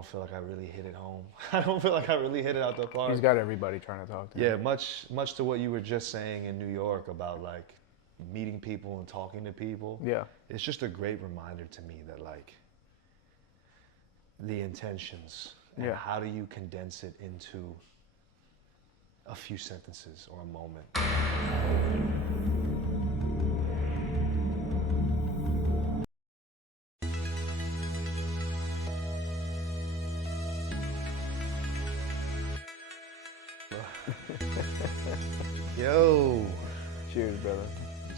don't feel like I really hit it home. I don't feel like I really hit it out the park. He's got everybody trying to talk to him. Yeah, much to what you were just saying in New York about like meeting people and talking to people. Yeah. It's just a great reminder to me that like the intentions and Yeah. how do you condense it into a few sentences or a moment. Yo, Cheers, brother.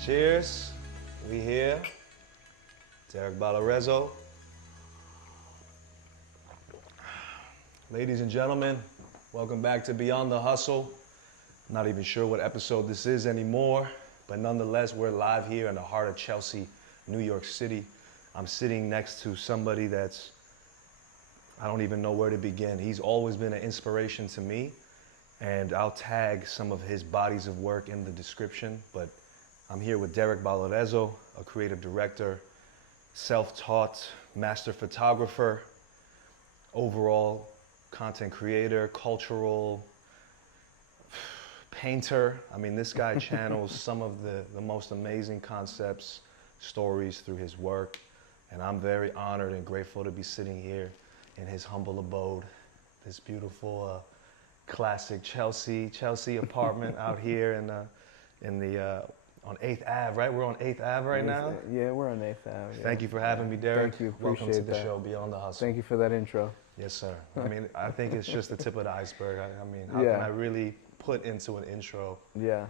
cheers. We here. Derek Lorenzo. Ladies and gentlemen, welcome back to Beyond the Hustle. Not even sure what episode this is anymore, but nonetheless, we're live here in the heart of Chelsea, New York City. I'm sitting next to somebody that's, I don't even know where to begin. He's always been an inspiration to me, and I'll tag some of his bodies of work in the description, but I'm here with Derek Lorenzo, a creative director, self-taught master photographer, overall content creator, cultural painter. I mean, this guy channels some of the most amazing concepts, stories through his work. And I'm very honored and grateful to be sitting here in his humble abode, this beautiful classic Chelsea apartment out here on 8th Ave, right? We're on 8th Ave right now? Yeah, we're on 8th Ave. Yeah. Thank you for having me, Derek. Thank you, Welcome to appreciate the that. show, Beyond the Hustle. Thank you for that intro. Yes, sir. I mean, I think it's just the tip of the iceberg. I mean, how Yeah. can I really put into an intro Yeah.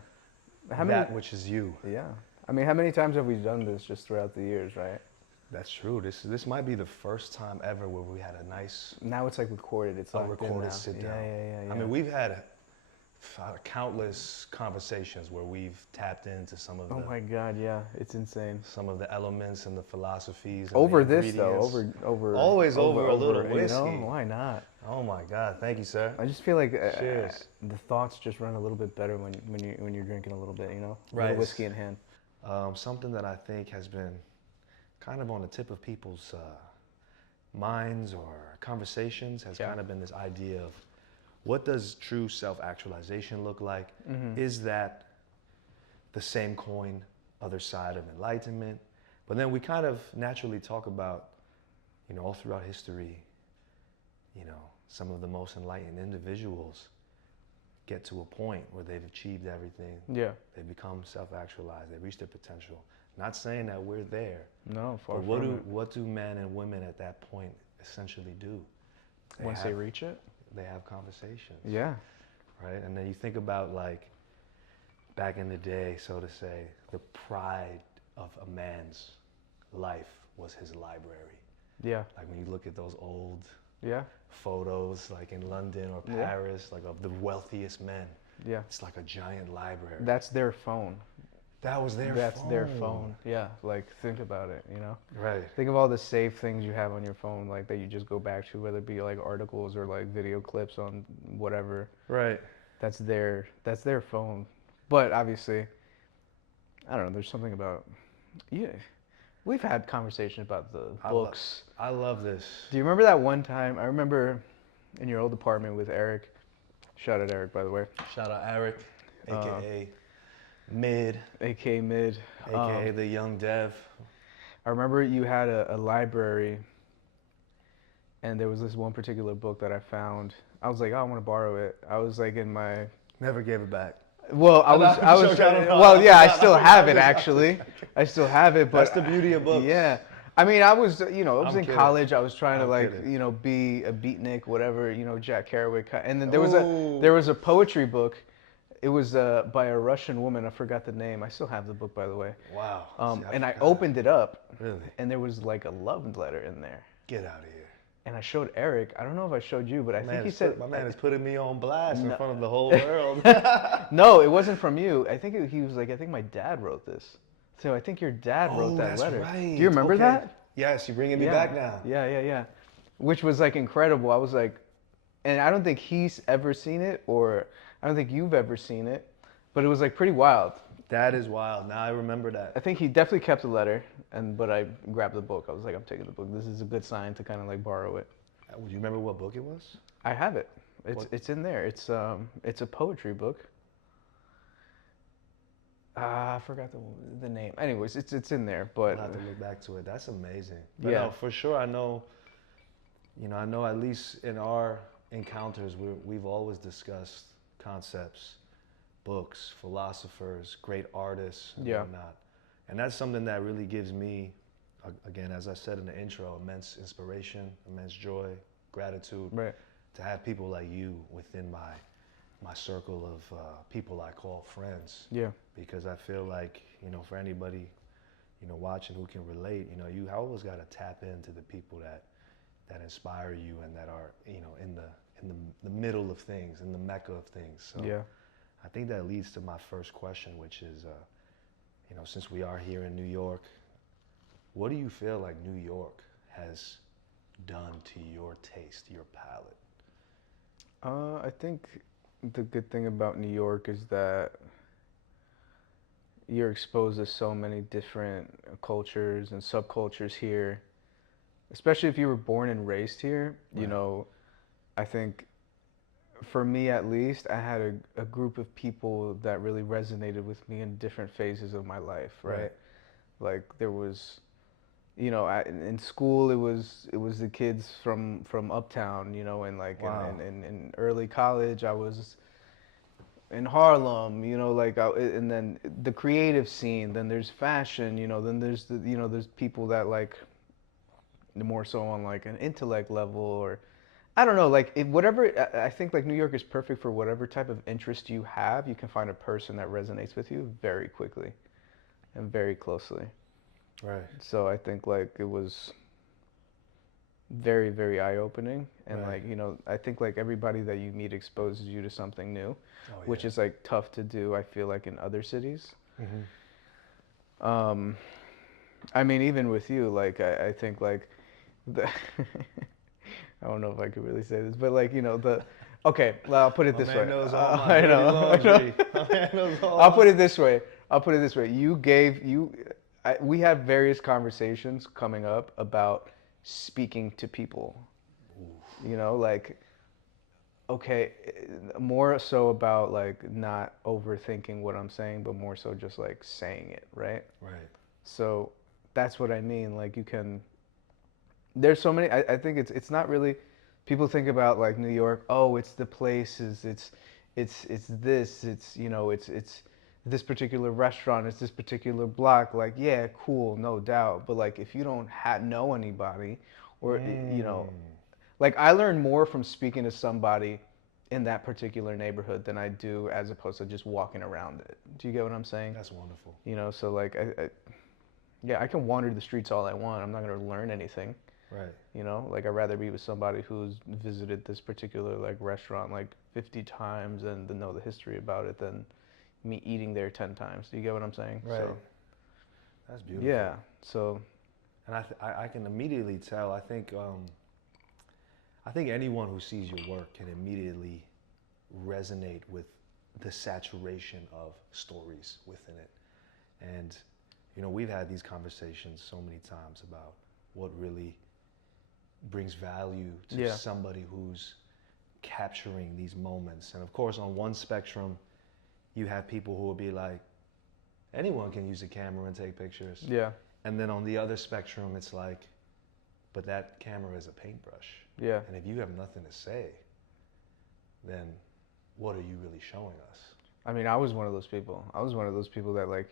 that which is you? Yeah. I mean, how many times have we done this just throughout the years, right? That's true. This might be the first time ever where we had a nice Now it's like recorded. It's locked in recorded now. sit down. Yeah. I mean, we've had countless conversations where we've tapped into some of Oh my God, yeah, it's insane. some of the elements and the philosophies. And Over the this though, ingredients. over Always over a little you whiskey. know? Why not? Oh my God! Thank you, sir. I just feel like Cheers. the thoughts just run a little bit better when you're drinking a little bit, you know, a Right. little whiskey in hand. Something that I think has been kind of on the tip of people's minds or conversations has kind of been this idea of what does true self-actualization look like? Is that the same coin, other side of enlightenment? But then we kind of naturally talk about, you know, all throughout history, you know, some of the most enlightened individuals get to a point where they've achieved everything. Yeah. They become self-actualized. They reach their potential. Not saying that we're there. No, far But from it. what do men and women at that point essentially do? Once they reach it. They have conversations. Yeah. Right? And then you think about like back in the day, so to say, the pride of a man's life was his library. Yeah. Like when you look at those old Yeah. photos like in London or Yeah. Paris, like of the wealthiest men. Yeah. It's like a giant library. That's their phone. That was their That's phone. their phone. Yeah. Like think about it, you know? Right. Think of all the saved things you have on your phone, like that you just go back to, whether it be like articles or like video clips on whatever. Right. That's their phone. But obviously, I don't know, there's something about, yeah. We've had conversations about the books. I love this. Do you remember that one time? I remember in your old apartment with Eric. Shout out Eric, by the way. Shout out Eric, aka Mid, AKA Mid. aka the Young Dev. I remember you had a library, and there was this one particular book that I found. I was like, oh, I want to borrow it. I was like in my... Never gave it back. Well, I was, I still have it actually. I still have it, but That's the beauty of books. Yeah, I mean, I was in kidding. college. I was trying to like, kidding. you know, be a beatnik, whatever, you know, Jack Kerouac. And then there was a poetry book. It was by a Russian woman. I forgot the name. I still have the book, by the way. Wow. And I opened it up. Really? And there was like a love letter in there. Get out of here. And I showed Eric. I don't know if I showed you, but I think he said... My man is putting me on blast in front of the whole world. No, it wasn't from you. I think he was like, I think my dad wrote this. So I think your dad wrote that that's letter. Right. Do you remember that? Yes, you're bringing me back now. Yeah. Which was like incredible. I was like, and I don't think he's ever seen it, or I don't think you've ever seen it, but it was like pretty wild. That is wild. Now I remember that. I think he definitely kept the letter, but I grabbed the book. I was like, I'm taking the book. This is a good sign to kind of like borrow it. Do you remember what book it was? I have it. What? It's in there. It's a poetry book. I forgot the name. Anyways, it's in there. But I'll have to look back to it. That's amazing. But yeah, no, for sure, I know. I know at least in our encounters, we've always discussed concepts, books, philosophers, great artists, and yeah, whatnot. And that's something that really gives me, again, as I said in the intro, immense inspiration, immense joy, gratitude right, to have people like you within my circle of people I call friends. yeah, Because I feel like, for anybody, watching who can relate, you always got to tap into the people that inspire you and that are, in the middle of things, in the mecca of things. So yeah. I think that leads to my first question, which is, since we are here in New York, what do you feel like New York has done to your taste, your palate? I think the good thing about New York is that you're exposed to so many different cultures and subcultures here. Especially if you were born and raised here, Right. I think for me at least, I had a group of people that really resonated with me in different phases of my life, right? Right. Like there was, in school it was the kids from uptown, and like Wow. in early college I was in Harlem, and then the creative scene, then there's fashion, then there's people that like more so on like an intellect level, or I don't know, like whatever. I think like New York is perfect for whatever type of interest you have. You can find a person that resonates with you very quickly and very closely. Right. So I think like it was very, very eye opening, and Right. like I think like everybody that you meet exposes you to something new, Oh which is like tough to do. I feel like in other cities. yeah. Hmm. Um, I mean, even with you, like I think like the I don't know if I could really say this, but like okay, well, I'll put it My this man way. knows all my I dirty know, I know. laundry. My man knows all I'll my. put it this way. I'll put it this way. We have various conversations coming up about speaking to people. Like okay, more so about like not overthinking what I'm saying, but more so just like saying it, right? Right. So that's what I mean. Like there's so many. I think it's not really. People think about like New York. Oh, it's the places. It's this. It's this particular restaurant. It's this particular block. Like yeah, cool, no doubt. But like if you don't know anybody, or Mm. like I learn more from speaking to somebody in that particular neighborhood than I do as opposed to just walking around it. Do you get what I'm saying? That's wonderful. So like yeah, I can wander the streets all I want. I'm not gonna learn anything. Right. Like I'd rather be with somebody who's visited this particular like restaurant like 50 times and to know the history about it than me eating there 10 times. Do you get what I'm saying? Right. So That's beautiful. yeah. So And I can immediately tell. I think anyone who sees your work can immediately resonate with the saturation of stories within it. And we've had these conversations so many times about what really brings value to yeah, somebody who's capturing these moments. And of course, on one spectrum, you have people who will be like, anyone can use a camera and take pictures. yeah, And then on the other spectrum, it's like, but that camera is a paintbrush. yeah. And if you have nothing to say, then what are you really showing us? I mean, I was one of those people. I was one of those people that like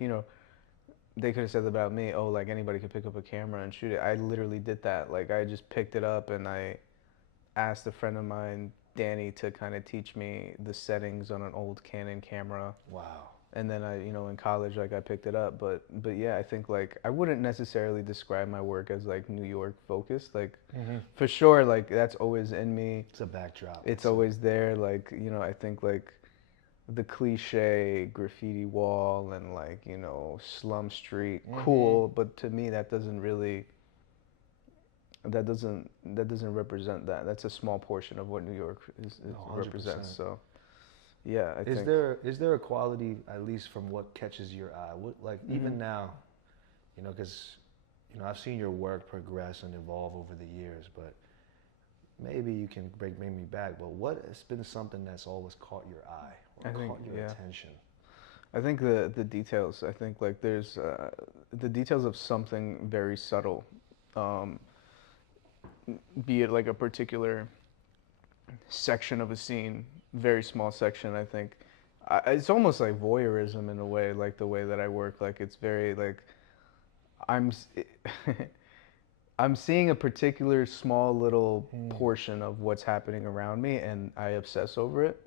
they could have said about me, oh, like anybody could pick up a camera and shoot it. I literally did that. Like I just picked it up and I asked a friend of mine, Danny, to kind of teach me the settings on an old Canon camera. Wow. And then in college, like I picked it up. But yeah, I think like I wouldn't necessarily describe my work as like New York focused. Like for sure, like that's always in me. It's a backdrop. It's always there. Like I think like the cliche graffiti wall and like slum street cool, but to me that doesn't represent that. That's a small portion of what New York No, represents. 100%. So yeah, I Is think there a quality, at least from what catches your eye? What, like even now, because I've seen your work progress and evolve over the years, but maybe you can bring me back, but what has been something that's always caught your eye or I think, caught your yeah. attention? I think the details. I think like there's the details of something very subtle, um, be it like a particular section of a scene, very small section. I think it's almost like voyeurism in a way, like the way that I work. Like it's very like I'm I'm seeing a particular small little portion of what's happening around me, and I obsess over it.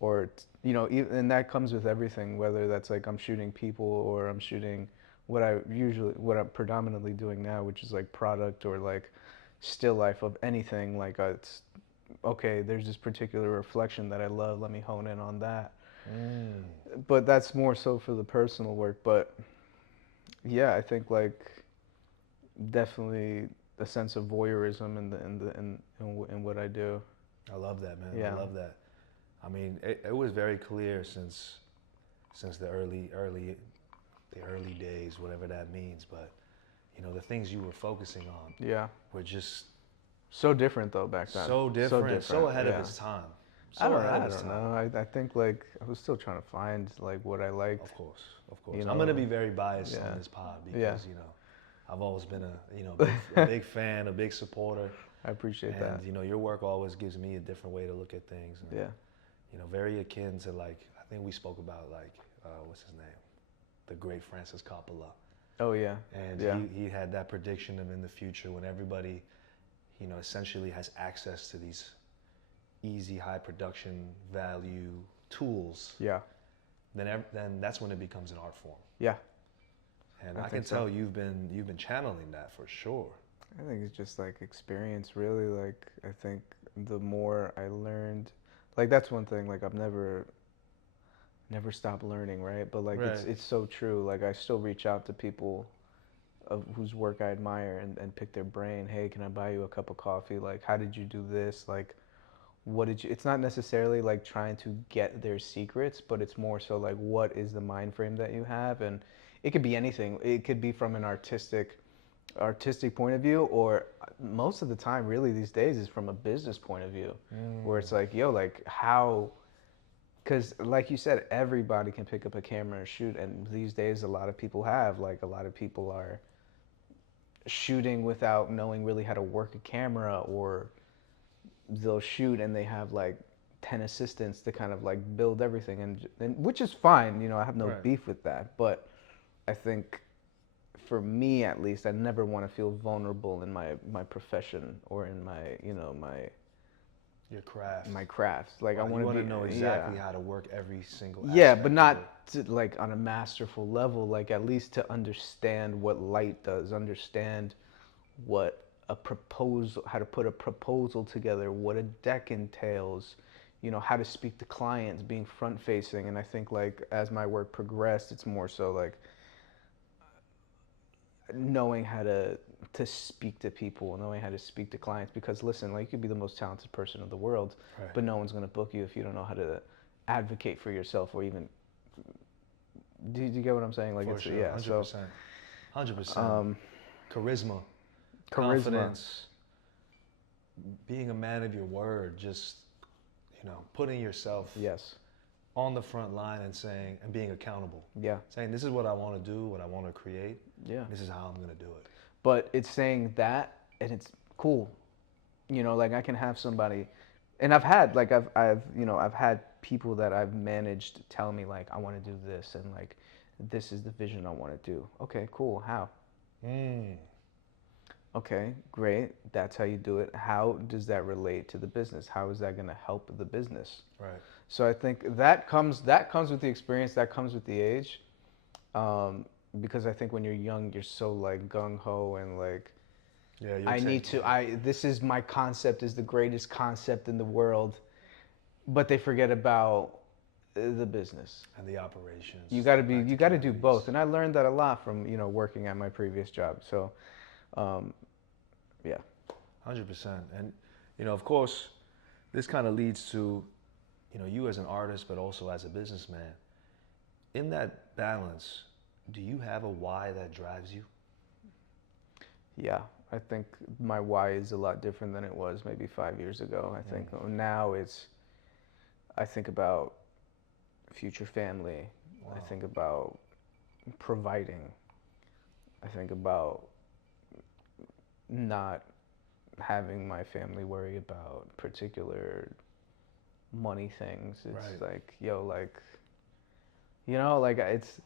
Or you know, and that comes with everything. Whether that's like I'm shooting people or I'm shooting what I'm predominantly doing now, which is like product or like still life of anything. Like it's okay. There's this particular reflection that I love. Let me hone in on that. But that's more so for the personal work. But yeah, I think like definitely a sense of voyeurism in what I do. I love that, man. Yeah. I love that. I mean, it was very clear since the early days, whatever that means. But you know, the things you were focusing on Yeah. were just So different though back then. so different, so ahead of yeah. its time. I So don't, ahead I of its don't time. know. I think like I was still trying to find like what I liked. Of course, of course. You I'm gonna know, be very biased yeah. on this pod Yeah. because you know, I've always been a big fan, a big supporter, I appreciate and that. you know, your work always gives me a different way to look at things. And, Yeah. you know, very akin to like I think we spoke about like what's his name, the great Francis Coppola. Oh yeah. And Yeah. he had that prediction of in the future when everybody, you know, essentially has access to these easy, high production value tools. Yeah. Then that's when it becomes an art form. Yeah. And I I can think so. tell you've been channeling that for sure. I think it's just like experience really. Like I think the more I learned, like that's one thing. Like I've never stopped learning, right? But like Right. it's so true. Like I still reach out to people of whose work I admire and pick their brain. Hey, can I buy you a cup of coffee? Like, how did you do this? Like, what did you? It's not necessarily like trying to get their secrets, but it's more so like what is the mind frame that you have, and it could be anything. It could be from an artistic point of view, or most of the time, really these days, is from a business point of view, where it's like, yo, like how. Because, like you said, everybody can pick up a camera and shoot, and these days, a lot of people have. Like, a lot of people are shooting without knowing really how to work a camera, or they'll shoot and they have like 10 assistants to kind of like build everything, and which is fine. You know, I have no Right. beef with that. But I think for me, at least, I never want to feel vulnerable in my profession or in my, you know, Your craft. my crafts. Like Right, I want you to want be to know exactly yeah. how to work every single Yeah, aspect but of it. not to, like on a masterful level. Like at least to understand what light does, understand what a proposal, how to put a proposal together, what a deck entails, you know, how to speak to clients, being front facing. And I think like as my work progressed, it's more so like knowing how to speak to people, knowing how to speak to clients. Because listen, like you could be the most talented person in the world, Right. but no one's gonna book you if you don't know how to advocate for yourself, or even. Do you get what I'm saying? Like For it's sure, yeah. 100%. So 100%. Charisma, charisma. confidence, being a man of your word, just, you know, putting yourself Yes. on the front line and saying, and being accountable. Yeah. Saying, this is what I want to do, what I want to create. Yeah. This is how I'm going to do it. But it's saying that, and it's cool. You know, like I can have somebody, and I've had like I've had people that I've managed tell me like I want to do this, and like this is the vision I want to do. Okay, cool. How? Okay, great. That's how you do it. How does that relate to the business? How is that going to help the business? Right. So I think that comes with the experience. That comes with the age. Because I think when you're young, you're so like gung ho and like, Yeah, this is my concept is the greatest concept in the world, but they forget about the business. And the operations. You got to do both. And I learned that a lot from, you know, working at my previous job. So, yeah. 100%. And, you know, of course, this kind of leads to, you know, you as an artist, but also as a businessman. In that balance, do you have a why that drives you? Yeah, I think my why is a lot different than it was maybe 5 years ago. I think now I think about future family. Wow. I think about providing. I think about not having my family worry about particular money things. It's Right. like, yo, like, like it's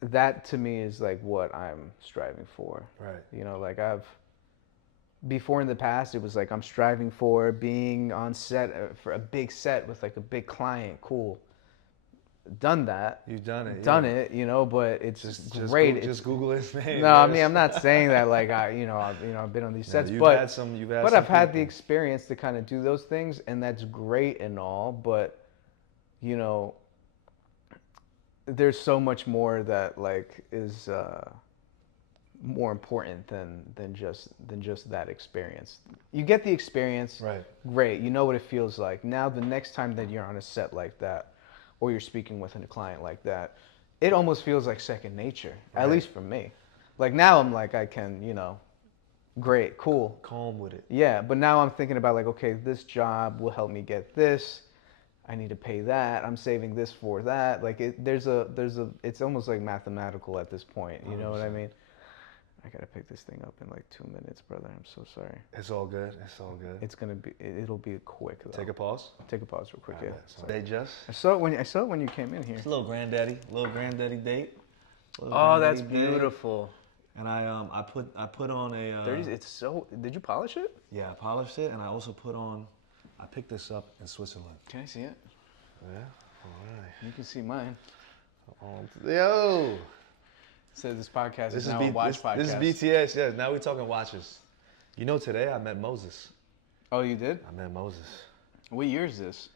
that to me is like what I'm striving for. Right. Like before in the past, it was like I'm striving for being on set for a big set with like a big client. Cool. Done that. You've done it. Done yeah. it, but it's Just great. just Google his name. No, I mean, I'm not saying that like I've been on these No, sets, you've but had some. You've had but some I've had the people. experience to kind of do those things, and that's great and all. But you know, there's so much more that like is more important than just that experience. You get the experience, Right. great. You know what it feels like. Now the next time that you're on a set like that, or you're speaking with a client like that, it almost feels like second nature. Right. At least for me. Like now I'm like I can, great, cool. Calm with it. Yeah, but now I'm thinking about like, okay, this job will help me get this. I need to pay that. I'm saving this for that. Like it's almost like mathematical at this point. You know what I 100%. mean? I gotta pick this thing up in like 2 minutes, brother. I'm so sorry. It's all good. It's all good. It'll be quick though. Take a pause. Take a pause real quick, yeah. They just. I saw it when you came in here. It's a little granddaddy date. Oh, that's beautiful. And I put on a. Did you polish it? Yeah, I polished it, and I also I picked this up in Switzerland. Can I see it? Yeah. All right. You can see mine. Yo. So this podcast is now a watch podcast. This is BTS. Yeah. Now we're talking watches. Today I met Moses. Oh, you did? I met Moses. What year is this?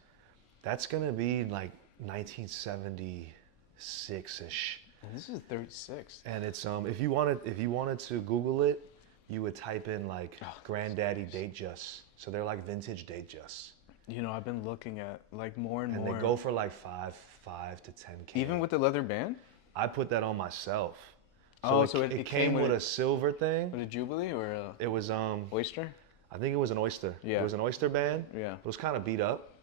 That's gonna be like 1976-ish. This is 36. And it's if you wanted to Google it, you would type in like granddaddy date just. So they're like vintage date just. I've been looking at like more and more. And they go for like 5 to 10K. Even with the leather band? I put that on myself. So it came with a silver thing. With a Jubilee or a It was oyster? I think it was an oyster. Yeah. It was an oyster band. Yeah. It was kind of beat up.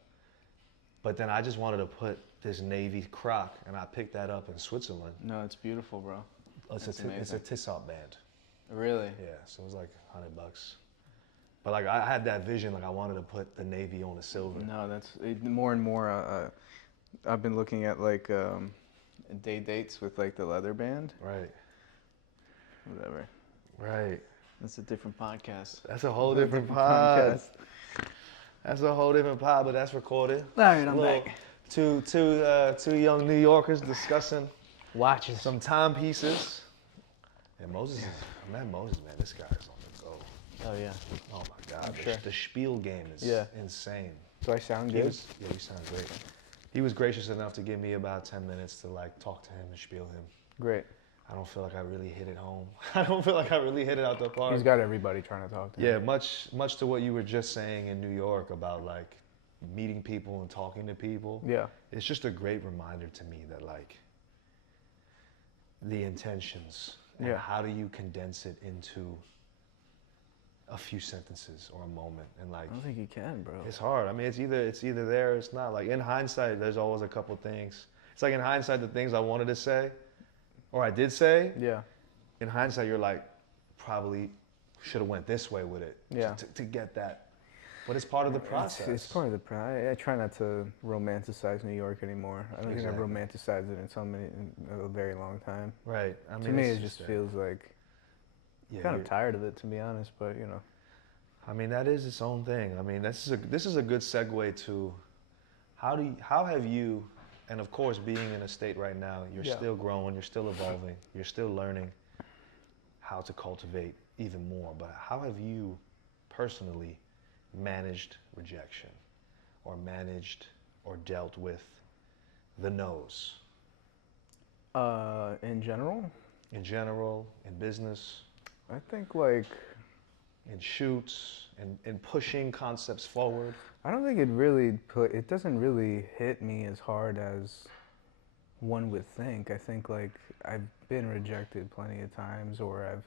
But then I just wanted to put this navy croc, and I picked that up in Switzerland. No, it's beautiful, bro. It's a Tissot band. Really? Yeah, so it was like $100. But like I had that vision, like I wanted to put the navy on the silver. No, that's more and more. I've been looking at like dates with like the leather band. Right. Whatever. Right. That's a different podcast. That's a whole different pod. That's a whole different pod, but that's recorded. All right, I'm back. Two young New Yorkers discussing watches, some timepieces. And Moses, man, this guy is on the go. Oh yeah. Oh my God. I'm sure. The spiel game is insane. Do I sound good? Yeah, you sound great. He was gracious enough to give me about 10 minutes to like talk to him and spiel him. Great. I don't feel like I really hit it home. I don't feel like I really hit it out the park. He's got everybody trying to talk to him. Yeah, much to what you were just saying in New York about like meeting people and talking to people. Yeah. It's just a great reminder to me that like the intentions and how do you condense it into a few sentences or a moment, and like I don't think you can, bro. it's hard. I mean, it's either there or it's not. Like in hindsight, there's always a couple things. It's like in hindsight, the things I wanted to say or I did say. Yeah. In hindsight, you're like, probably should have went this way with it. Yeah. To get that. But it's part of the process. It's part of the process. I try not to romanticize New York anymore. I don't think I've romanticized it in a very long time. Right. I mean, to me, it just feels like kind of tired of it, to be honest. But I mean, that is its own thing. I mean, this is a good segue to how have you, and of course, being in a state right now, you're still growing, you're still evolving, you're still learning how to cultivate even more. But how have you personally managed rejection or managed or dealt with the no's? In general? In general, in business? I think like... in shoots, in pushing concepts forward? I don't think it doesn't really hit me as hard as one would think. I think like I've been rejected plenty of times, or I've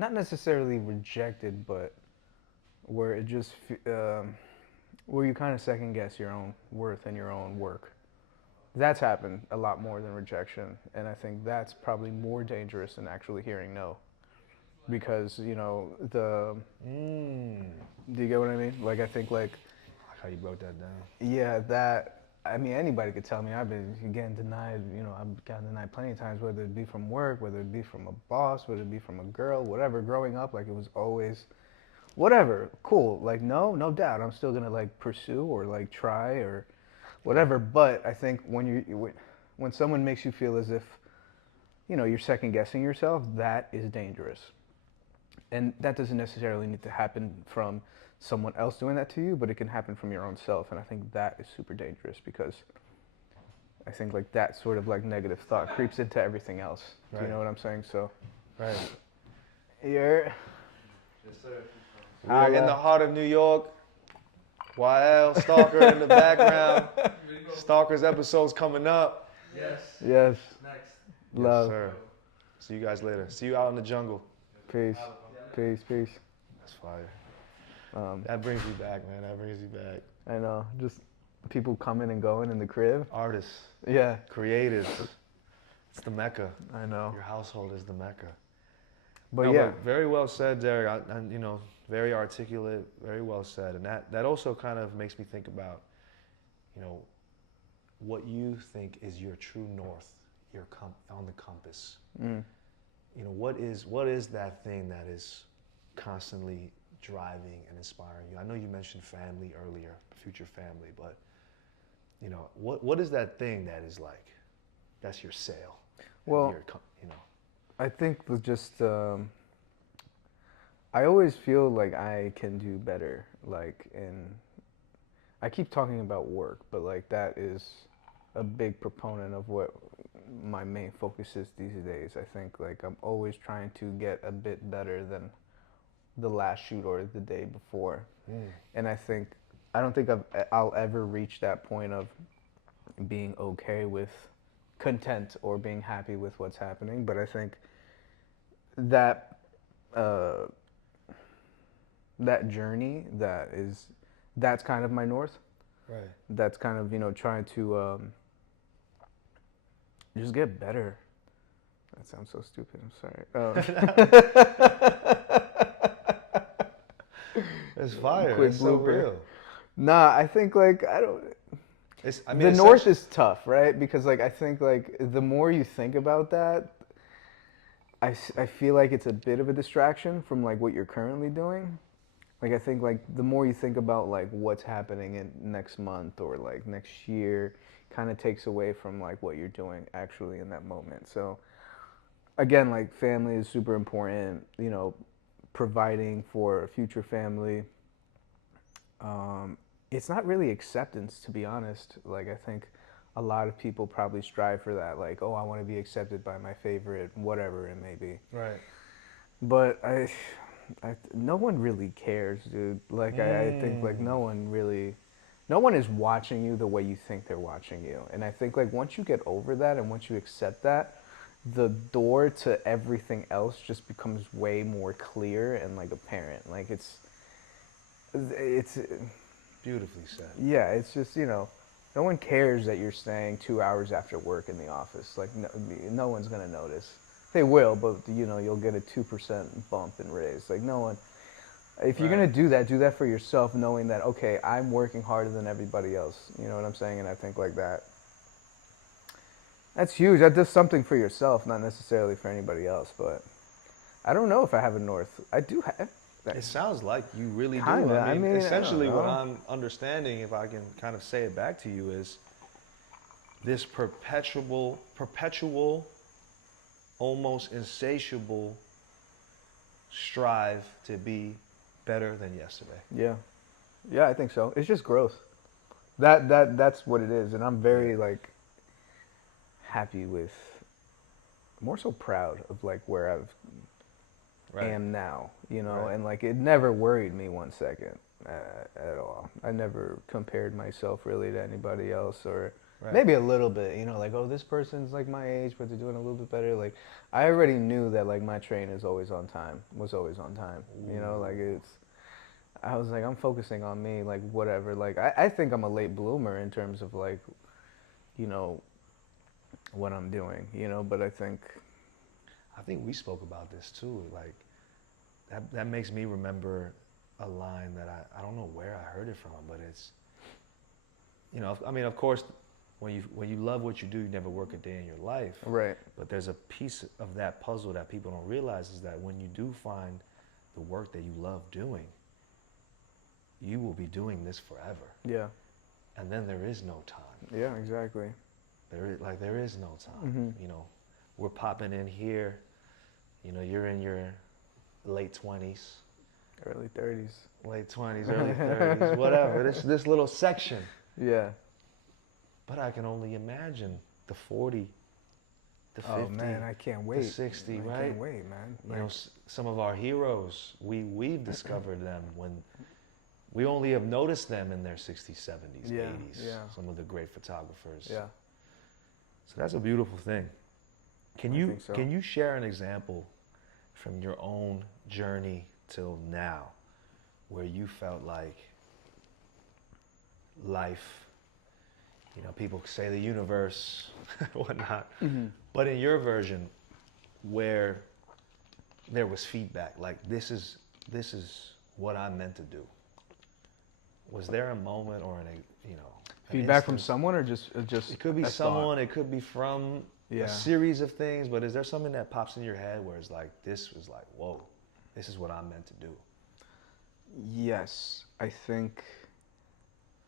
not necessarily rejected, but where it just where you kind of second guess your own worth and your own work. That's happened a lot more than rejection, and I think that's probably more dangerous than actually hearing no, because the do you get what I mean? Like I think like I like how you broke that down. yeah, that I mean anybody could tell me I've been getting denied. I've gotten denied plenty of times, whether it be from work, whether it be from a boss, whether it be from a girl, whatever. Growing up, like it was always whatever, cool. Like no doubt, I'm still gonna like pursue or like try or whatever. But I think when someone makes you feel as if you're second guessing yourself, that is dangerous. And that doesn't necessarily need to happen from someone else doing that to you, but it can happen from your own self. And I think that is super dangerous because I think like that sort of like negative thought creeps into everything else. Do you know what I'm saying? So, right. You're. Yes, sir. We're in the heart of New York. YL, Stalker in the background. Stalker's episode's coming up. Yes. Yes. Next. Love. Yes, sir. See you guys later. See you out in the jungle. Peace. Peace. Peace. That's fire. That brings you back, man. That brings you back. I know. Just people coming and going in the crib. Artists. Yeah. Creatives. It's the Mecca. I know. Your household is the Mecca. But no, yeah. But very well said, Derek. Very articulate, very well said. And that also kind of makes me think about, what you think is your true north, your on the compass. What is that thing that is constantly driving and inspiring you? I know you mentioned family earlier, future family, but what is that thing that is like, that's your sail? Well, I think with just I always feel like I can do better. I keep talking about work, but like that is a big proponent of what my main focus is these days. I think like I'm always trying to get a bit better than the last shoot or the day before. And I don't think I'll ever reach that point of being okay with content or being happy with what's happening. But I think that that journey, that's kind of my north. Right. That's kind of trying to just get better. That sounds so stupid. I'm sorry. It's fire. Quick It's so blooper. real. Nah, I think like I don't. The north is tough, right? Because like I think like the more you think about that, I feel like it's a bit of a distraction from like what you're currently doing. Like I think like the more you think about like what's happening in next month or like next year, kind of takes away from like what you're doing actually in that moment. So again, like family is super important, providing for a future family. It's not really acceptance, to be honest. Like I think a lot of people probably strive for that, like, oh, I want to be accepted by my favorite, whatever it may be. Right. But no one really cares, dude. Like I think like no one is watching you the way you think they're watching you. And I think like once you get over that and once you accept that, the door to everything else just becomes way more clear and like apparent. Like it's Beautifully said. yeah, it's just no one cares that you're staying 2 hours after work in the office. Like no one's gonna notice. They will, but you'll get a 2% bump in raise. Like no one. If you're gonna do that for yourself, knowing that okay, I'm working harder than everybody else. You know what I'm saying? And I think like that's huge. That does something for yourself, not necessarily for anybody else. But I don't know if I have a north. I do have. It sounds like you really Kinda. do. I mean, essentially I don't what know. I'm understanding, if I can kind of say it back to you, is this perpetual, almost insatiable strive to be better than yesterday. Yeah, I think so. It's just growth. That's what it is, and I'm very like happy with, more so proud of like where I've am now, and like it never worried me 1 second at all. I never compared myself really to anybody else or Right. Maybe a little bit, you know, like, oh, this person's like my age, but they're doing a little bit better. Like, I already knew that like my train is always on time, was always on time. You know, like I was like, I'm focusing on me, like whatever. Like, I think I'm a late bloomer in terms of like, you know, what I'm doing, you know, but I think we spoke about this too. Like that makes me remember a line that I don't know where I heard it from, but it's, you know, I mean, of course, when you love what you do, you never work a day in your life. right. But there's a piece of that puzzle that people don't realize is that when you do find the work that you love doing, you will be doing this forever. Yeah. And then there is no time. Yeah, exactly. There is no time. Mm-hmm. You know, we're popping in here. You know, you're in your late 20s, Early 30s. late 20s, early 30s, whatever. This little section. Yeah. But I can only imagine the 40, the 50, Oh man, I can't wait. the 60, I right? can't wait, man. You know, some of our heroes, we've discovered them when we only have noticed them in their 60s, 70s, Yeah, 80s. yeah. Some of the great photographers. Yeah. So that's a beautiful thing. I think so. Can you share an example from your own journey till now where you felt like life, you know, people say the universe, whatnot, but in your version, where there was feedback, like this is what I'm meant to do? Was there a moment or an Feedback from instance? someone or just It could be a someone, it could be from Yeah. a series of things, but is there something that pops in your head where it's like, this was like, whoa, this is what I'm meant to do? Yes, I think,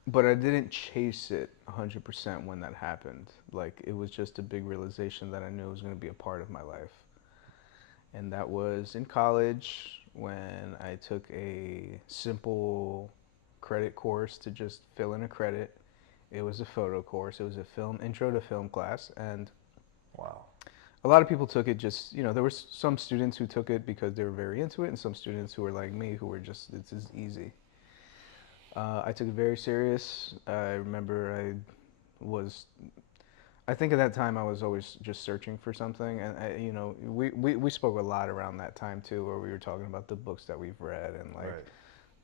but I didn't chase it 100% when that happened. Like, it was just a big realization that I knew it was going to be a part of my life. And that was in college when I took a simple credit course to just fill in a credit. It was a photo course. It was a intro to film class. And Wow. a lot of people took it just, you know, there were some students who took it because they were very into it, and some students who were like me who were just, it's as easy. I took it very serious. I remember I think at that time I was always just searching for something. And, you know, we spoke a lot around that time too, where we were talking about the books that we've read and like Right.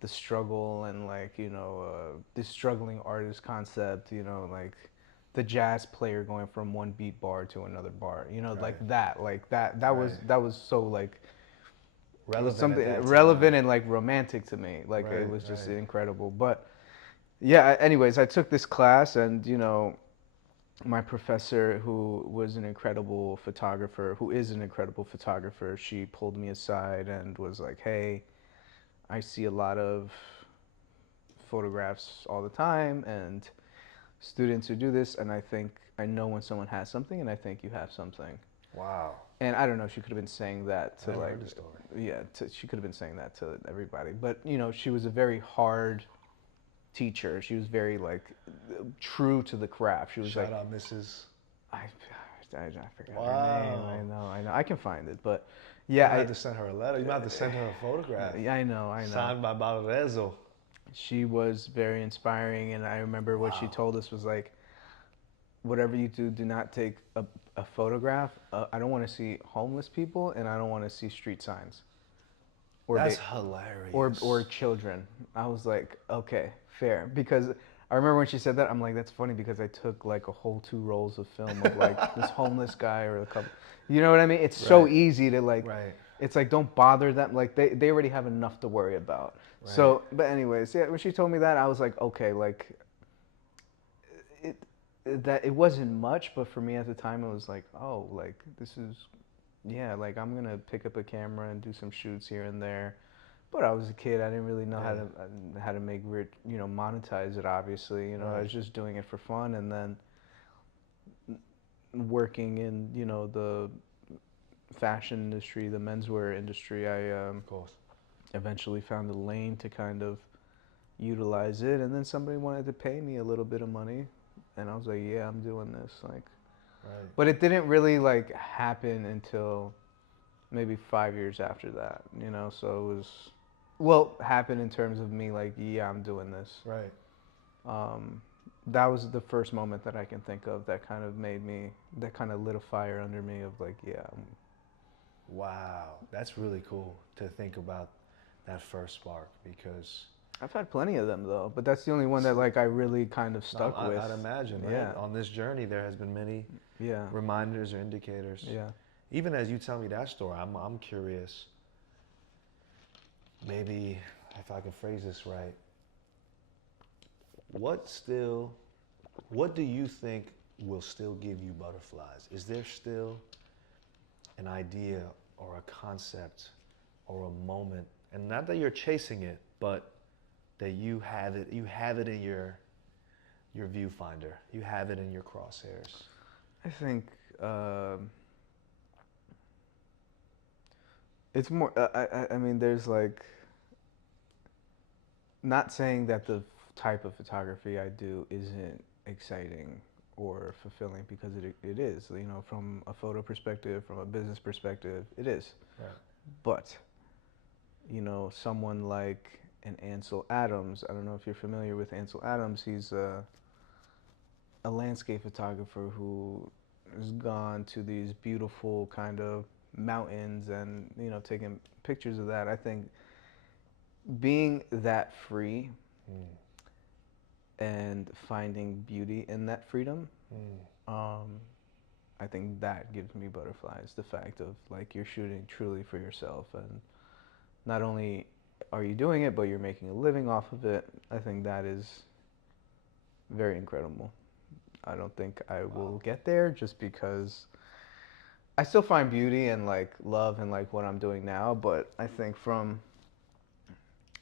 the struggle and like, you know, this struggling artist concept, you know, like the jazz player going from one beat bar to another bar, you know, Right. that Right. that was so like Relevant something at that relevant time. and like romantic to me. Like it Right, was just right. incredible. But yeah, anyways, I took this class, and you know, my professor, who was an incredible photographer, who is an incredible photographer, she pulled me aside and was like, "Hey, I see a lot of photographs all the time and students who do this, and I know when someone has something, and I think you have something." Wow. And I don't know, she could have been saying that to I never like, heard the story. yeah, she could have been saying that to everybody. But you know, she was a very hard teacher. She was very like true to the craft. She was Shout like, out Mrs. I forgot her name. Wow. I know. I can find it, but You yeah, might have to send her a letter. You might have to send her a photograph. yeah, I know. Signed by Lorenzo. She was very inspiring, and I remember what she Wow. told us was like, whatever you do, do not take a photograph. I don't want to see homeless people, and I don't want to see street signs. That's ba- hilarious. or children. I was like, okay, fair. Because I remember when she said that, I'm like, that's funny because I took like a whole 2 rolls of film of like this homeless guy or a couple. You know what I mean? It's so Right. easy to like. Right. It's like don't bother them. Like they already have enough to worry about. Right. So, but anyways, yeah. When she told me that, I was like, okay, like it that it wasn't much, but for me at the time, it was like, oh, like this is, yeah, like I'm gonna pick up a camera and do some shoots here and there. But I was a kid. I didn't really know how to make monetize it. Obviously, you know, I was just doing it for fun, and then working in the fashion industry, the menswear industry. I Of course. eventually found a lane to kind of utilize it, and then somebody wanted to pay me a little bit of money, and I was like, yeah, I'm doing this. Like, Right. but it didn't really like happen until maybe 5 years after that. You know, so it was. Well, happened in terms of me like, yeah, I'm doing this. Right. That was the first moment that I can think of that kind of made me, that kind of lit a fire under me of like, yeah. Wow, that's really cool to think about that first spark because I've had plenty of them though, but that's the only one that like I really kind of stuck with. I'd imagine, right? Yeah. On this journey, there has been many Yeah. reminders or indicators. Yeah. Even as you tell me that story, I'm curious. Maybe if I can phrase this right, what do you think will still give you butterflies? Is there still an idea or a concept or a moment, and not that you're chasing it, but that you have it in your viewfinder, you have it in your crosshairs? I think it's more. I mean, there's like, not saying that the type of photography I do isn't exciting or fulfilling, because it is. You know, from a photo perspective, from a business perspective, it is. Right. But you know, someone like an Ansel Adams. I don't know if you're familiar with Ansel Adams. He's a landscape photographer who has gone to these beautiful kind of mountains and, you know, taking pictures of that. I think being that free and finding beauty in that freedom, I think that gives me butterflies. The fact of like you're shooting truly for yourself, and not only are you doing it, but you're making a living off of it. I think that is very incredible. I don't think I will get there just because I still find beauty and like love and like what I'm doing now, but I think from,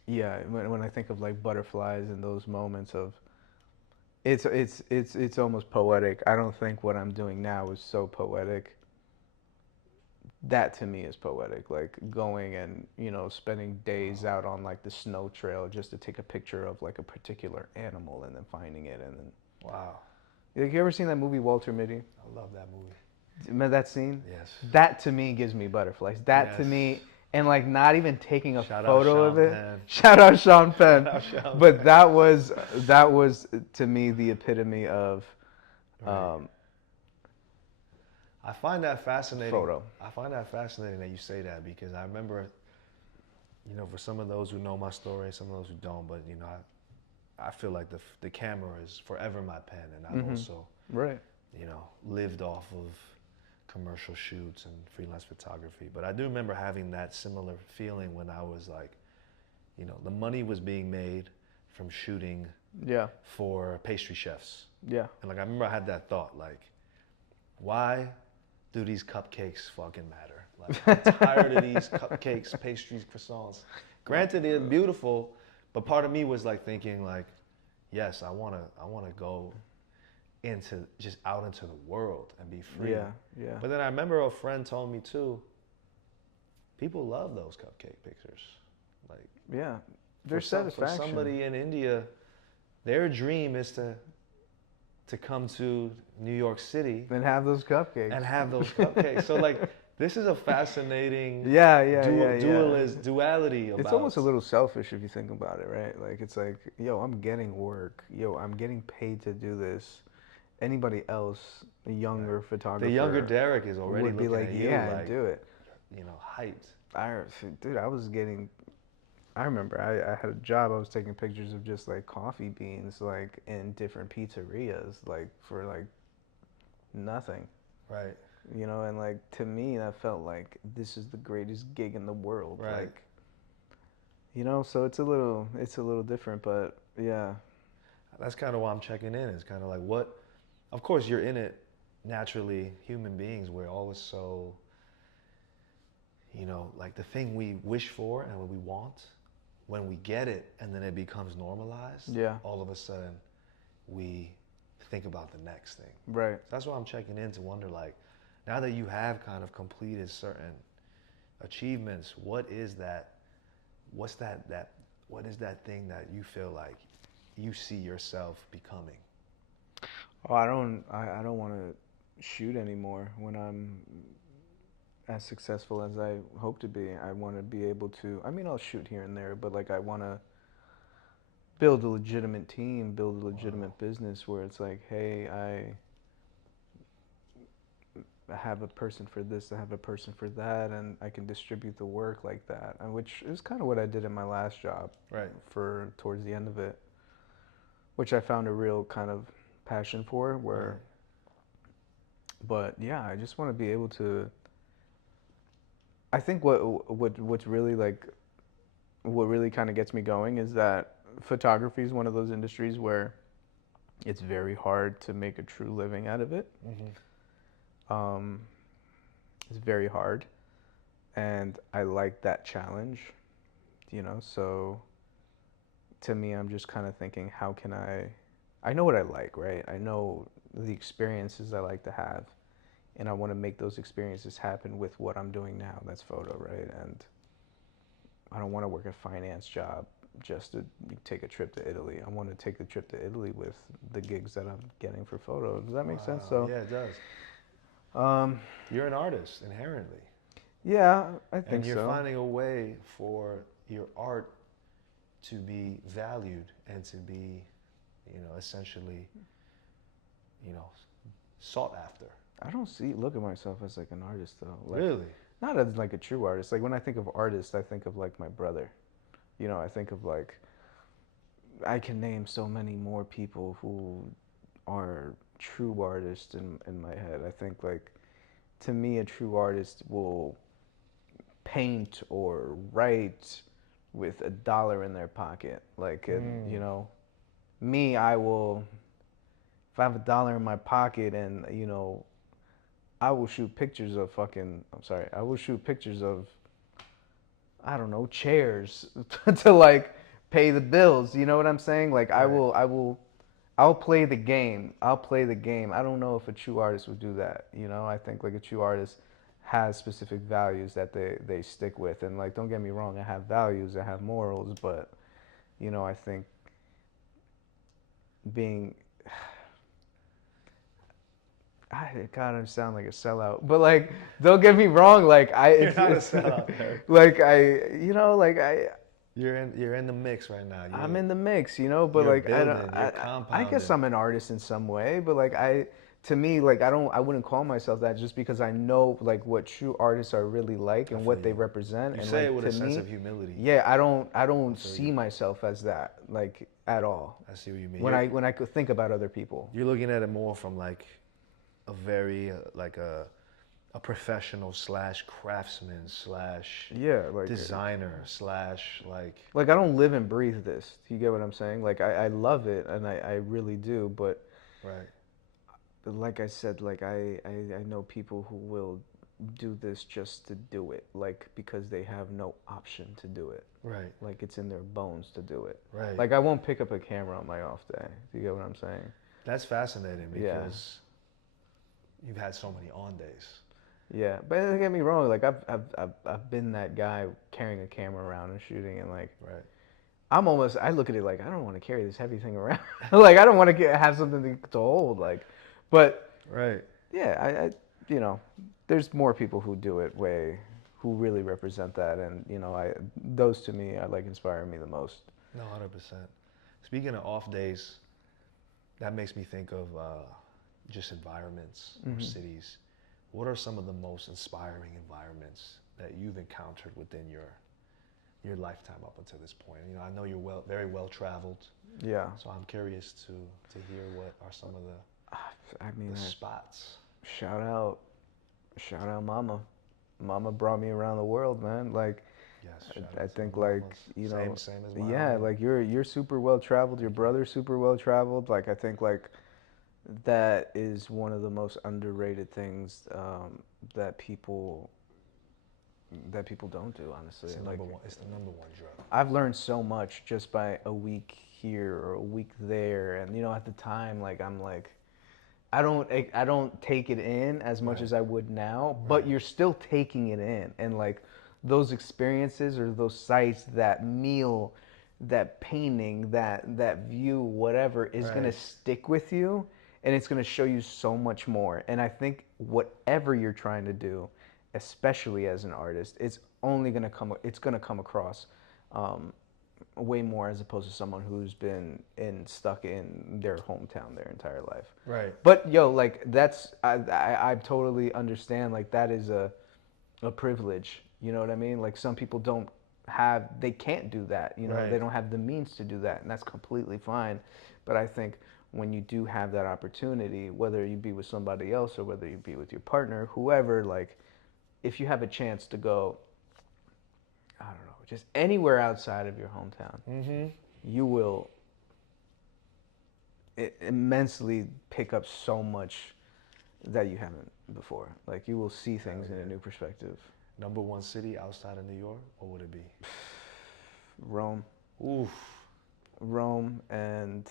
yeah, when I think of like butterflies and those moments of, it's almost poetic. I don't think what I'm doing now is so poetic. That to me is poetic, like going and, you know, spending days out on like the snow trail just to take a picture of like a particular animal and then finding it, and then, Wow. like, you ever seen that movie Walter Mitty? I love that movie. Remember that scene? Yes. That to me gives me butterflies. That to Yes. me, and like not even taking a Shout out photo of Sean it. Penn. Shout out Sean Penn. Shout out Sean But Penn. that was to me the epitome of Right. I find that fascinating. photo. I find that fascinating that you say that, because I remember, you know, for some of those who know my story, some of those who don't, but you know, I feel like the camera is forever my pen, and I've also, Right. you know, lived off of commercial shoots and freelance photography. But I do remember having that similar feeling when I was like, you know, the money was being made from shooting Yeah. for pastry chefs. Yeah. And like I remember I had that thought, like, why do these cupcakes fucking matter? Like, I'm tired of these cupcakes, pastries, croissants. Granted, they're beautiful, but part of me was like thinking, like, yes, I wanna go out into the world and be free. Yeah. Yeah. But then I remember a friend told me too, people love those cupcake pictures. Like, Yeah. There's satisfaction. for somebody in India, their dream is to come to New York City And have those cupcakes. and have those cupcakes. So like, this is a fascinating duality about. It's almost a little selfish if you think about it, right? Like, it's like, yo, I'm getting work. Yo, I'm getting paid to do this. Anybody else, a younger photographer, The younger Derek is already would be looking like, at you yeah, like, do it. you know, hyped. Dude, I remember I had a job. I was taking pictures of just like coffee beans, like in different pizzerias, like for like nothing, Right. you know. And like to me, that felt like this is the greatest gig in the world, Right. like, you know. So it's a little different, but yeah, That's kind of why I'm checking in. It's kind of like what, of course you're in it naturally. Human beings, we're always so, you know, like the thing we wish for and what we want, when we get it and then it becomes normalized, Yeah. all of a sudden we think about the next thing. right. So that's why I'm checking in to wonder, like, now that you have kind of completed certain achievements, what is that thing that you feel like you see yourself becoming? Oh, I don't want to shoot anymore when I'm as successful as I hope to be. I want to be able to. I mean, I'll shoot here and there, but like I want to build a legitimate team, build a legitimate business where it's like, hey, I have a person for this, I have a person for that, and I can distribute the work like that, and which is kind of what I did in my last job. Right. For towards the end of it, which I found a real kind of passion for. Where, Right. but yeah, I just want to be able to. I think what's really like, what really kind of gets me going is that photography is one of those industries where it's very hard to make a true living out of it. Um, it's very hard, and I like that challenge, you know. So to me, I'm just kind of thinking, how can I know what I like, right? I know the experiences I like to have, and I want to make those experiences happen with what I'm doing now. That's photo, right? And I don't want to work a finance job just to take a trip to Italy. I want to take the trip to Italy with the gigs that I'm getting for photo. Does that make sense? So, Yeah, it does. um, You're an artist inherently, yeah, I and think you're so. finding a way for your art to be valued and to be, essentially, you know, sought after. I don't look at myself as like an artist though. Like, Really? not as like a true artist. Like when I think of artist, I think of like my brother. You know, I think of like, I can name so many more people who are true artists in my head. I think like, to me, a true artist will paint or write with $1 in their pocket. Like, and you know, me, I will, if I have $1 in my pocket and, you know, I will shoot pictures of fucking, I'm sorry, I will shoot pictures of, I don't know, chairs to like pay the bills. You know what I'm saying? Like, Right. I'll play the game. I'll play the game. I don't know if a true artist would do that. You know, I think like a true artist has specific values that they stick with. And like, don't get me wrong, I have values, I have morals, but you know, I think being, I kind of sound like a sellout, but like, don't get me wrong, like You're not a it's sellout, Derek. like you know, like You're in the mix right now. I'm in the mix, you know, but You're like building, you're I guess compounding. I'm an artist in some way, but like to me, like I wouldn't call myself that just because I know like what true artists are really like I and feel what they you. represent, You and say it like with to a sense me, of humility. yeah, I I don't feel see you. myself as that like at all. I see what you mean. When I could think about other people. You're looking at it more from like a very like a professional slash craftsman slash Yeah, designer slash like I don't live and breathe this. Do you get what I'm saying? Like I love it and I really do, but right. like I said, like I know people who will do this just to do it, like because they have no option to do it. Right. Like it's in their bones to do it. Right. Like I won't pick up a camera on my off day. Do you get what I'm saying? That's fascinating Yeah. because you've had so many on days. Yeah, but don't get me wrong. Like I've been that guy carrying a camera around and shooting, and like Right. I look at it like I don't want to carry this heavy thing around. Like I don't want to have something to hold. Like, but Right. yeah, you know, there's more people who do it who really represent that, and you know, those to me are like inspire me the most. No, 100%. Speaking of off days, that makes me think of just environments or cities. What are some of the most inspiring environments that you've encountered within your lifetime up until this point? You know, I know you're very well traveled, Yeah, so I'm curious to hear what are some of I mean, the spots. shout out, Mama. Mama brought me around the world, man. Like, Yes, shout I out to the think like mamas. you know, Same as my yeah, own. like you're super well traveled. Your Thank you. brother's super well traveled. Like I think like that is one of the most underrated things that people don't do, honestly. It's the Like number one. It's the number one drug. I've learned so much just by a week here or a week there, and you know, at the time, like I'm like, I don't take it in as much Right. as I would now, but Right. you're still taking it in, and like those experiences or those sights, that meal, that painting, that view, whatever is gonna Right. stick with you, and it's gonna show you so much more. And I think whatever you're trying to do, especially as an artist, it's gonna come across um, way more as opposed to someone who's been stuck in their hometown their entire life. Right. But yo, like that's I totally understand. Like that is a privilege. You know what I mean? Like some people they can't do that. You know, Right. they don't have the means to do that, and that's completely fine. But I think when you do have that opportunity, whether you be with somebody else or whether you be with your partner, whoever, like if you have a chance to go, I don't know, just anywhere outside of your hometown, you will immensely pick up so much that you haven't before. Like you will see things in a new perspective. Number one city outside of New York, what would it be? Rome. Oof. Rome and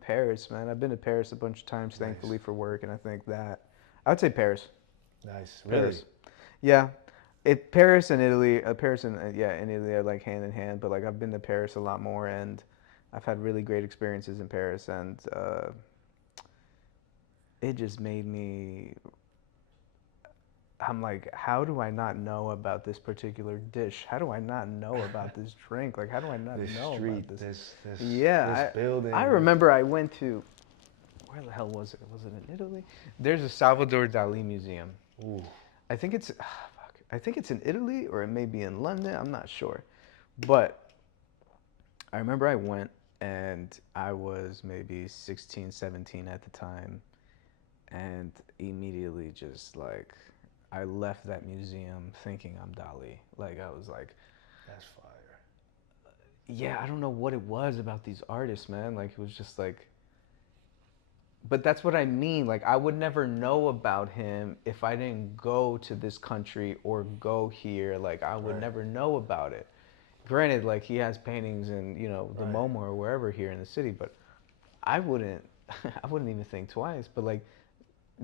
Paris, man. I've been to Paris a bunch of times, thankfully, for work, and I think that I would say Paris. Nice. Paris. Really? Yeah. Paris and Italy, Paris and and Italy are like hand in hand. But like I've been to Paris a lot more, and I've had really great experiences in Paris, and it just made me. I'm like, how do I not know about this particular dish? How do I not know about this drink? Like, how do I not This know street, about this? this building. I remember I went to, where the hell was it? Was it in Italy? There's a Salvador Dali museum. Ooh. I think it's, I think it's in Italy or it may be in London. I'm not sure. But I remember I went and I was maybe 16, 17 at the time. And immediately just like, I left that museum thinking I'm Dali. Like I was like, that's fire. Yeah, I don't know what it was about these artists, man. Like it was just like, but that's what I mean. Like I would never know about him if I didn't go to this country or go here. Like I would never know about it. Granted, like he has paintings in, you know, the MoMA or wherever here in the city, but I wouldn't I wouldn't even think twice. But like,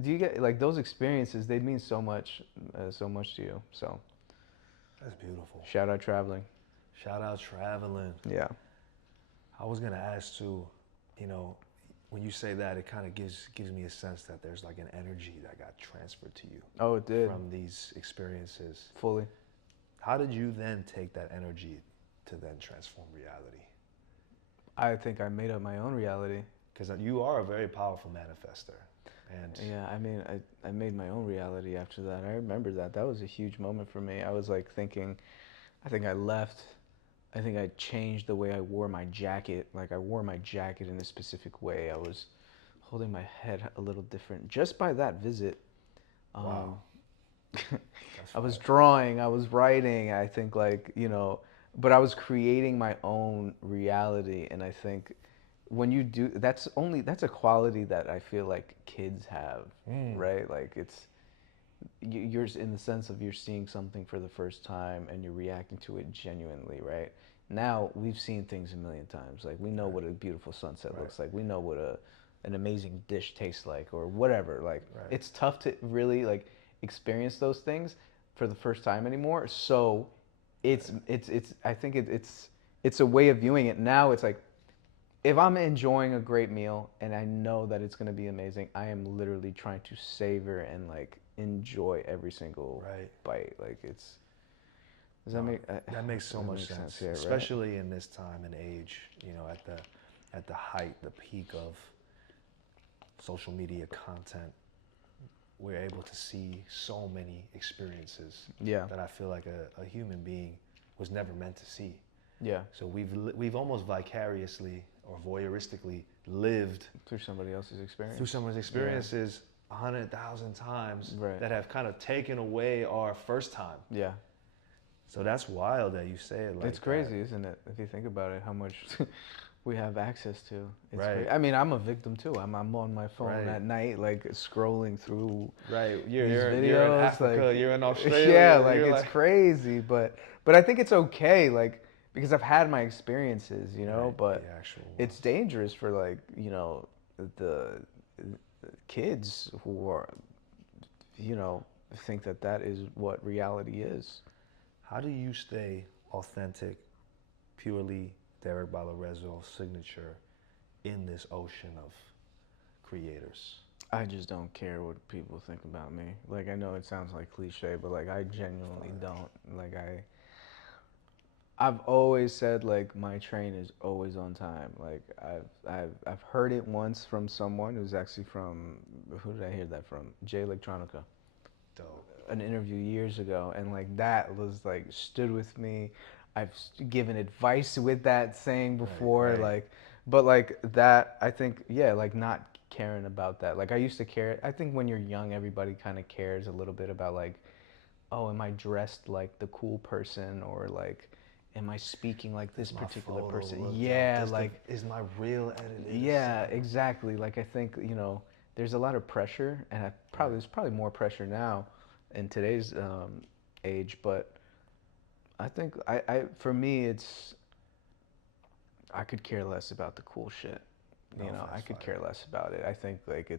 do you get like those experiences? They mean so much to you. So That's beautiful. shout out traveling. Shout out traveling. Yeah. I was gonna ask too, you know, when you say that, it kind of gives me a sense that there's like an energy that got transferred to you. Oh, it did. From these experiences. Fully. How did you then take that energy to then transform reality? I think I made up my own reality. Because you are a very powerful manifester. And yeah, I mean, I made my own reality after that. I remember that. That was a huge moment for me. I was like thinking, I think I left. I think I changed the way I wore my jacket. Like I wore my jacket in a specific way. I was holding my head a little different just by that visit. Wow. I was drawing, I was writing, I think like, you know, but I was creating my own reality. And I think when you do, that's a quality that I feel like kids have, right? Like you're in the sense of you're seeing something for the first time and you're reacting to it genuinely, right? Now we've seen things a million times. Like we know what a beautiful sunset looks like. We know what an amazing dish tastes like or whatever. Like it's tough to really like experience those things for the first time anymore. So it's I think it's a way of viewing it. Now it's like, if I'm enjoying a great meal and I know that it's going to be amazing, I am literally trying to savor and like enjoy every single bite. Like it's, that makes so much sense, yeah, especially in this time and age, you know, at the height, the peak of social media content. We're able to see so many experiences that I feel like a human being was never meant to see. Yeah. So we've almost vicariously or voyeuristically lived through somebody else's experience. Through someone's experiences 100,000 times that have kind of taken away our first time. Yeah. So that's wild that you say it like that. It's crazy, isn't it? If you think about it, how much we have access to. It's right. I mean, I'm a victim too. I'm on my phone at night, like scrolling through. Right. These you're videos, in Africa. like, you're in Australia. Yeah, like it's crazy, but I think it's okay, like because I've had my experiences, you know. But it's dangerous for like the kids who are, think that is what reality is. How do you stay authentic, purely Derek Lorenzo signature in this ocean of creators? I just don't care what people think about me. Like, I know it sounds like cliche, but like I genuinely don't. Like I've always said like my train is always on time. Like I've heard it once from someone who's actually from, who did I hear that from? Jay Electronica. Dope. An interview years ago, and like that was like stood with me. I've given advice with that saying Right, before, right. like, but like that, I think, yeah, like not caring about that. Like I used to care. I think when you're young, everybody kind of cares a little bit about like, oh, am I dressed like the cool person, or like, am I speaking like this Does my particular photo person? look dope? Yeah, like, Is my reel edited or yeah, something? exactly. Like I think, there's a lot of pressure, and Right. there's probably more pressure now in today's age. But I think for me, I could care less about the cool shit. No, I that's could fire. care less about it. I think like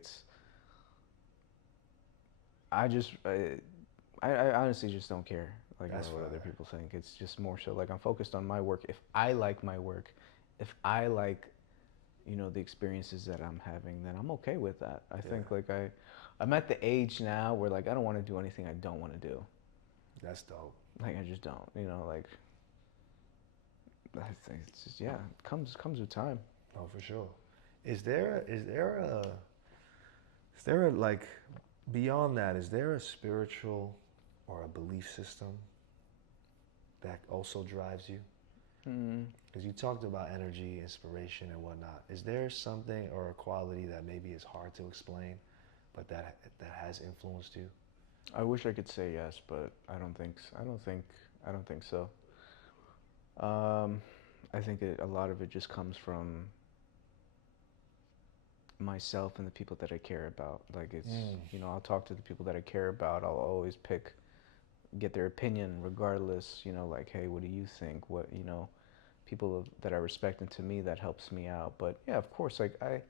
I just I honestly just don't care like That's about what other fire. people think. It's just more so like I'm focused on my work. If I like my work, if I like the experiences that I'm having, then I'm okay with that. I Yeah, think like I'm at the age now where like I don't want to do anything I don't want to do. that's dope. Like I just don't. Like I think it's just, yeah, it comes with time. No, for sure. Is there a like beyond that? Is there a spiritual or a belief system that also drives you? Mm. Because you talked about energy, inspiration, and whatnot. Is there something or a quality that maybe is hard to explain, but that has influenced you? I wish I could say yes, but I don't think I don't think I don't think so. Um, I think a lot of it just comes from myself and the people that I care about. Like Mm, I'll talk to the people that I care about. I'll always get their opinion regardless. Like, hey, what do you think? What, people that I respect, and to me that helps me out. But yeah, of course, like I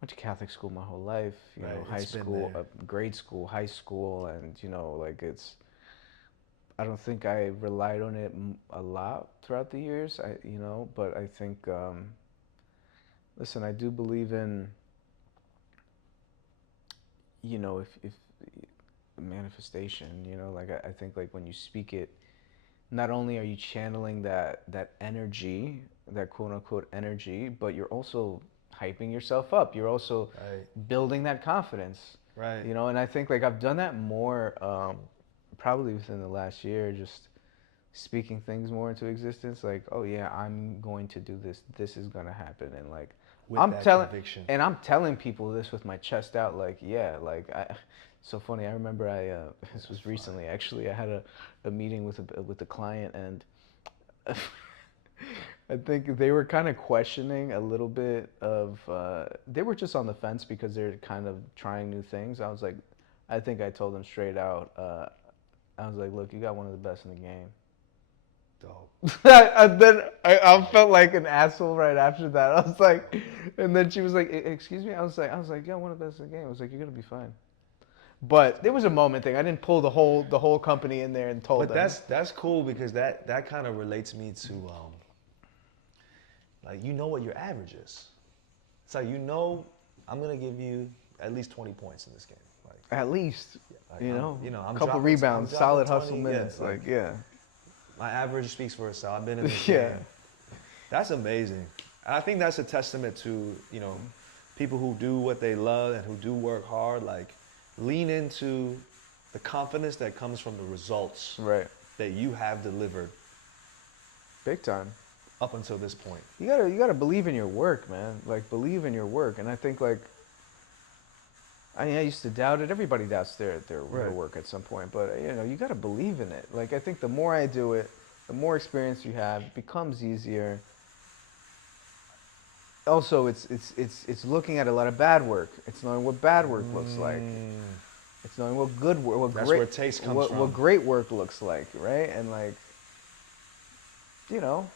went to Catholic school my whole life. right, High it's been school, there. grade school, high school, and like I don't think I relied on it a lot throughout the years. But I think, listen, I do believe in, if manifestation. Like I think like when you speak it, not only are you channeling that energy, that quote unquote energy, but you're also hyping yourself up. You're also Right, building that confidence. right. And I think like I've done that more, probably within the last year, just speaking things more into existence. Like, oh yeah, I'm going to do this. This is gonna happen, and like With I'm that telling, conviction. and I'm telling people this with my chest out. Like, yeah, like so funny. I remember this That's was fire. recently. Actually, I had a meeting with a client, and I think they were kind of questioning a little bit of. They were just on the fence because they're kind of trying new things. I was like, I think I told them straight out. I was like, look, you got one of the best in the game. Dope, And then I dope. felt like an asshole right after that. I was like, and then she was like, "Excuse me." I was like, "Yeah, one of the best in the game." I was like, "You're gonna be fine." That's But there dope. was a moment thing. I didn't pull the whole company in there and told But them. that's cool because that kind of relates me to like you know what your average is. It's like I'm gonna give you at least 20 points in this game. At least, Like I'm couple dropping I'm rebounds, dropping solid hustle 20. Yeah, minutes. like Like, yeah, my average speaks for itself. I've been in this yeah, game. That's amazing. And I think that's a testament to people who do what they love and who do work hard. Like lean into the confidence that comes from the results right, that you have delivered big time. up until this point. You gotta believe in your work, man. Like, believe in your work. And I think like I used to doubt it. Everybody doubts their Right. work at some point, but you got to believe in it. Like I think the more I do it, the more experience you have, it becomes easier. Also, it's looking at a lot of bad work. It's knowing what bad work looks like. Mm, It's knowing what good work, that's where taste comes what from. great work looks like, right? And like, you know,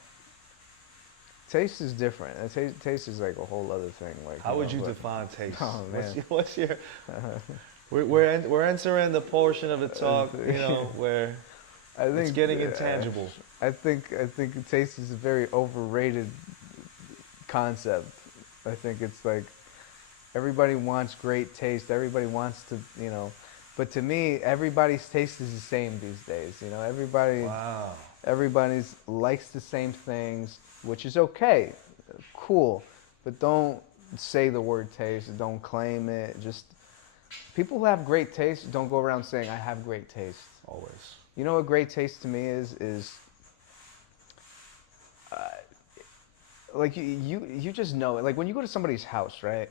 taste is different. And taste is like a whole other thing. Like, How would you but define taste? oh man. What's your we're entering the portion of the talk, where I it's think getting intangible. I think taste is a very overrated concept. I think it's like everybody wants great taste. Everybody wants to But to me, everybody's taste is the same these days. You know, Wow. everybody's likes the same things, which is okay, cool. But don't say the word taste. Don't claim it. Just people who have great taste don't go around saying I have great taste. Always. You know what great taste to me is like you just know it. Like when you go to somebody's house, right?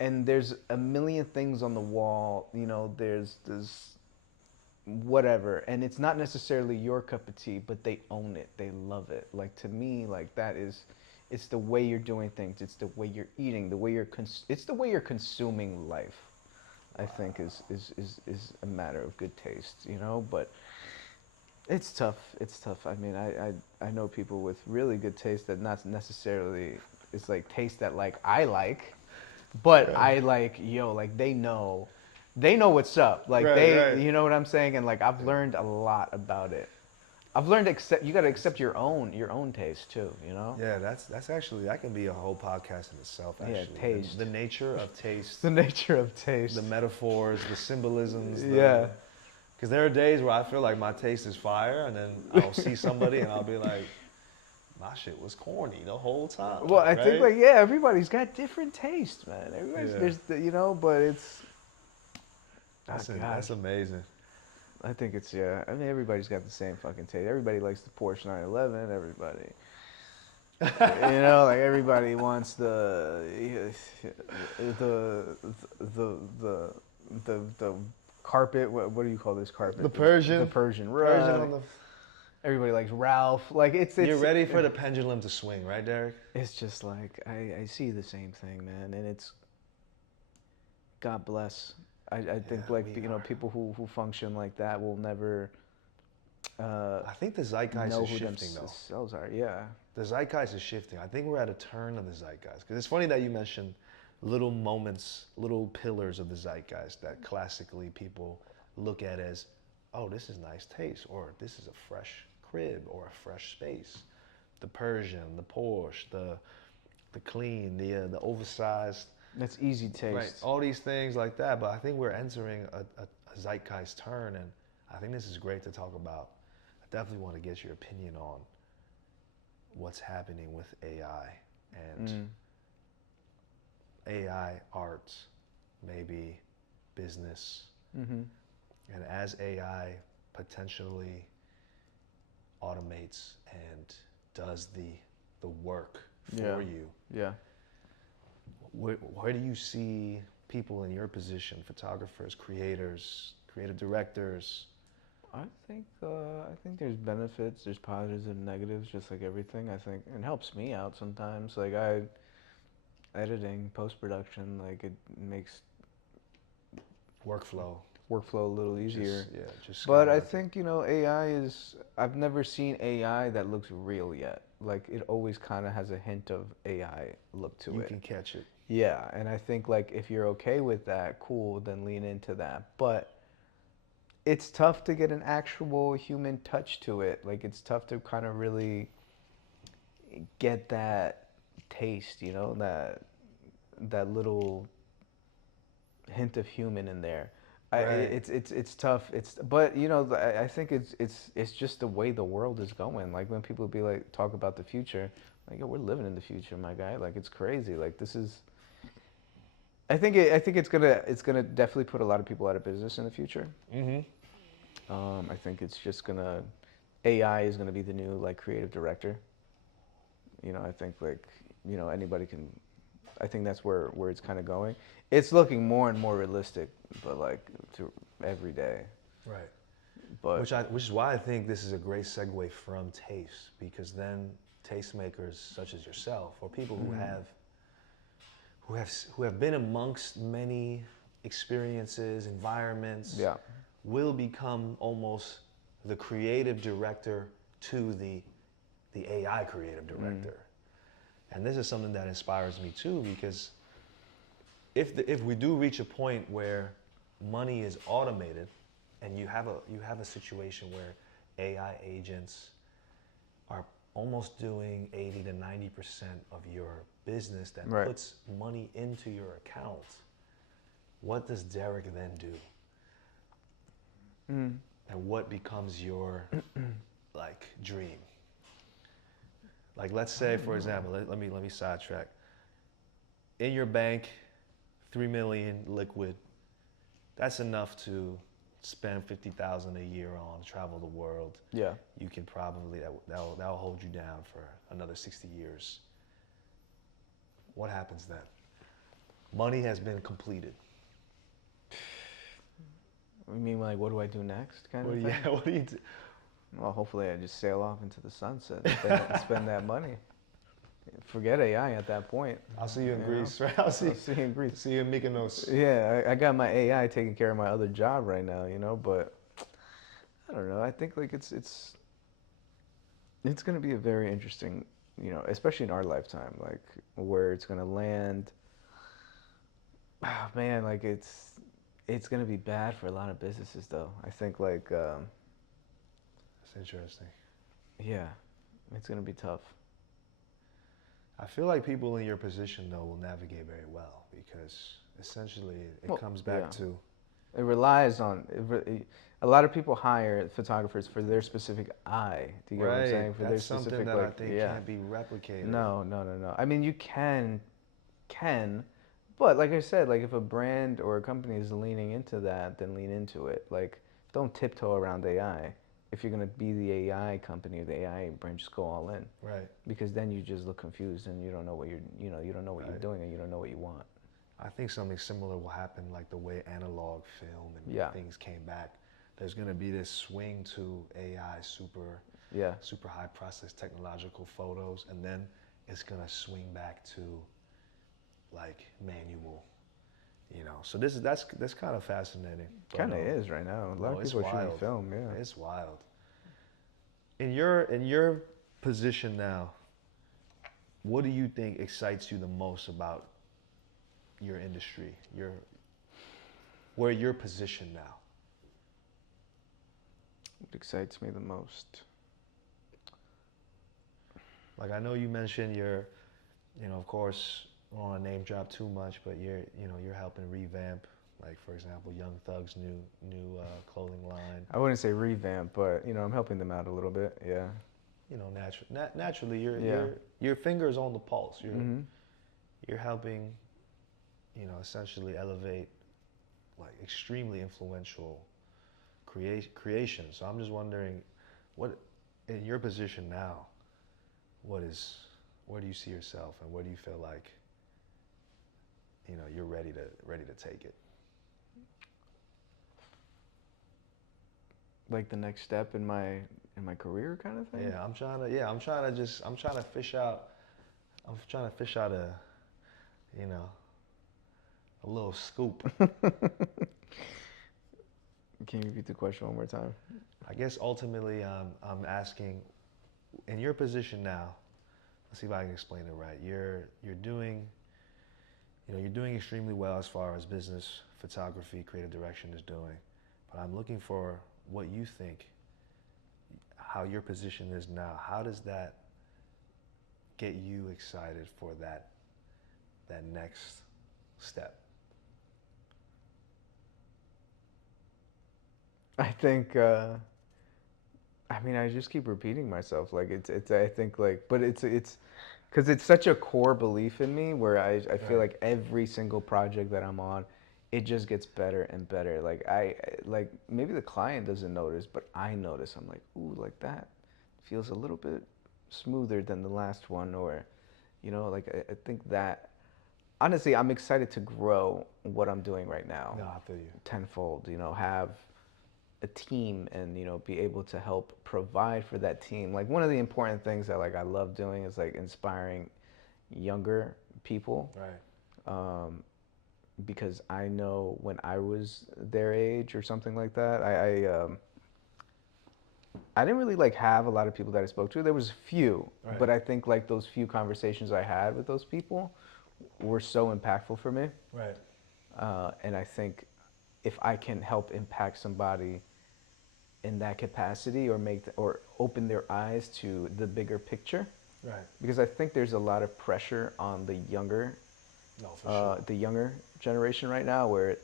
And there's a million things on the wall. You know, there's whatever, and it's not necessarily your cup of tea, but they own it. They love it. Like to me, like that is, it's the way you're doing things. It's the way you're eating. The way it's the way you're consuming life. I think is a matter of good taste. You know, but it's tough. It's tough. I mean, I know people with really good taste that not necessarily it's like taste that like I like, but Right. I like like they know what's up. Like Right. you know what I'm saying, and like I've learned a lot about it. I've learned you got to accept your own taste too. You know. Yeah, that's actually, that can be a whole podcast in itself. Yeah, Actually, taste. the nature of taste, The nature of taste. the metaphors, the symbolisms. Yeah. Because there are days where I feel like my taste is fire, and then I'll see somebody and I'll be like, my shit was corny the whole time. Well, I think right? like yeah, everybody's got different taste, man. Everybody's Yeah. there's you know, but it's That's amazing. I think it's yeah. I mean, everybody's got the same fucking taste. Everybody likes the Porsche 911. Everybody, you know, like everybody wants the the the carpet. What do you call this carpet? The Persian. The Persian rug. Persian on the. Everybody likes Ralph. Like it's. You're ready for the pendulum to swing, right, Derek? It's just like I see the same thing, man, and it's. God bless. I think like you know people who function like that will never. I think the zeitgeist Know is who shifting, though. themselves are. Yeah. The zeitgeist is shifting. I think we're at a turn of the zeitgeist. Because it's funny that you mentioned little moments, little pillars of the zeitgeist that classically people look at as, oh, this is nice taste, or this is a fresh crib, or a fresh space. The Persian, the Porsche, the clean, the oversized. That's easy taste. Right, all these things like that. But I think we're entering a zeitgeist turn, and I think this is great to talk about. I definitely want to get your opinion on what's happening with AI and AI art, maybe business. Mm-hmm. And as AI potentially automates and does the work for you, Yeah. where do you see people in your position, photographers, creators, creative directors? I think there's benefits, there's positives and negatives, just like everything. I think it helps me out sometimes. Like editing, post production, like it makes Workflow. workflow a little easier. Just But I skyrocket. think AI is. I've never seen AI that looks real yet. Like it always kind of has a hint of AI look to You it. can catch it. Yeah, and I think like if you're okay with that, cool, then lean into that. But it's tough to get an actual human touch to it. Like it's tough to kind of really get that taste, you know, that little hint of human in there. Right. It's tough. But you know I think it's just the way the world is going. Like when people be like talk about the future, like yo, we're living in the future, my guy. Like it's crazy. Like this is. I think it's gonna definitely put a lot of people out of business in the future. Mm-hmm. I think it's just AI is gonna be the new like creative director. You know, I think like anybody can. I think that's where it's kind of going. It's looking more and more realistic, but like to every day. Right. But Which is why I think this is a great segue from taste, because then tastemakers such as yourself, or people who have been amongst many experiences, environments, yeah, will become almost the creative director to the AI creative director. And this is something that inspires me too, because if we do reach a point where money is automated, and you have a situation where AI agents are almost doing 80 to 90% of your business, that Right. puts money into your account, what does Derek then do? Mm. and what becomes your like dream? Like, let's say, for example, let me sidetrack. In your bank, 3 million liquid. That's enough to spend 50,000 a year on, travel the world. Yeah. You can probably that'll hold you down for another 60 years. What happens then? Money has been completed. You mean like, what do I do next, kind What of do you, thing? what do you do? Well, hopefully I just sail off into the sunset and spend that money. Forget AI at that point. I'll see you in You Greece, know? right? I'll see you in Greece. See you in Mykonos. Yeah, I got my AI taking care of my other job right now, but I don't know. I think like it's gonna be a very interesting, especially in our lifetime, like where it's gonna land. Oh, man, like it's gonna be bad for a lot of businesses though. I think like That's interesting. yeah, it's gonna be tough. I feel like people in your position though will navigate very well because essentially it comes back to It relies on a lot of people hire photographers for their specific eye. Do you get what I'm saying? For their That's something specific that I think can't be replicated. No, no, no, no. I mean, you can, but like I said, like if a brand or a company is leaning into that, then lean into it. Like, don't tiptoe around AI. If you're gonna be the AI company or the AI brand, just go all in. Right. Because then you just look confused and you don't know what you don't know what you're doing and you don't know what you want. I think something similar will happen like the way analog film and things came back. There's going to be this swing to AI, super high process technological photos, and then it's going to swing back to like manual, So that's kind of fascinating. Kind of is right now. A lot of people are shooting film, yeah. It's wild. In your position now, what do you think excites you the most about your industry, where you're positioned now? What excites me the most? Like, I know you mentioned of course, I don't want to name drop too much, but you're helping revamp, like, for example, Young Thug's new clothing line. I wouldn't say revamp, but I'm helping them out a little bit. Yeah. Naturally, your finger's on the pulse. You're helping, essentially elevate like extremely influential creations. So I'm just wondering, what in your position now, where do you see yourself, and where do you feel like you're ready to take it? Like the next step in my career, kind of thing. Yeah, I'm trying to fish out a little scoop. Can you repeat the question one more time? I guess ultimately I'm asking, in your position now, let's see if I can explain it right. You're doing extremely well as far as business, photography, creative direction is doing. But I'm looking for what you think, how your position is now. How does that get you excited for that next step? I think, I just keep repeating myself. Like I think like, but it's because it's such a core belief in me where I feel like every single project that I'm on, it just gets better and better. Like maybe the client doesn't notice, but I notice. I'm like, ooh, like that feels a little bit smoother than the last one, or, like I think that, honestly, I'm excited to grow what I'm doing right now. No, I feel you. Tenfold, have a team and, be able to help provide for that team. Like one of the important things that like I love doing is like inspiring younger people. Right. Because I know when I was their age or something like that, I didn't really like have a lot of people that I spoke to. There was a few, but I think like those few conversations I had with those people were so impactful for me. Right. And I think if I can help impact somebody in that capacity, or open their eyes to the bigger picture, Right. because I think there's a lot of pressure on the younger, the younger generation right now, where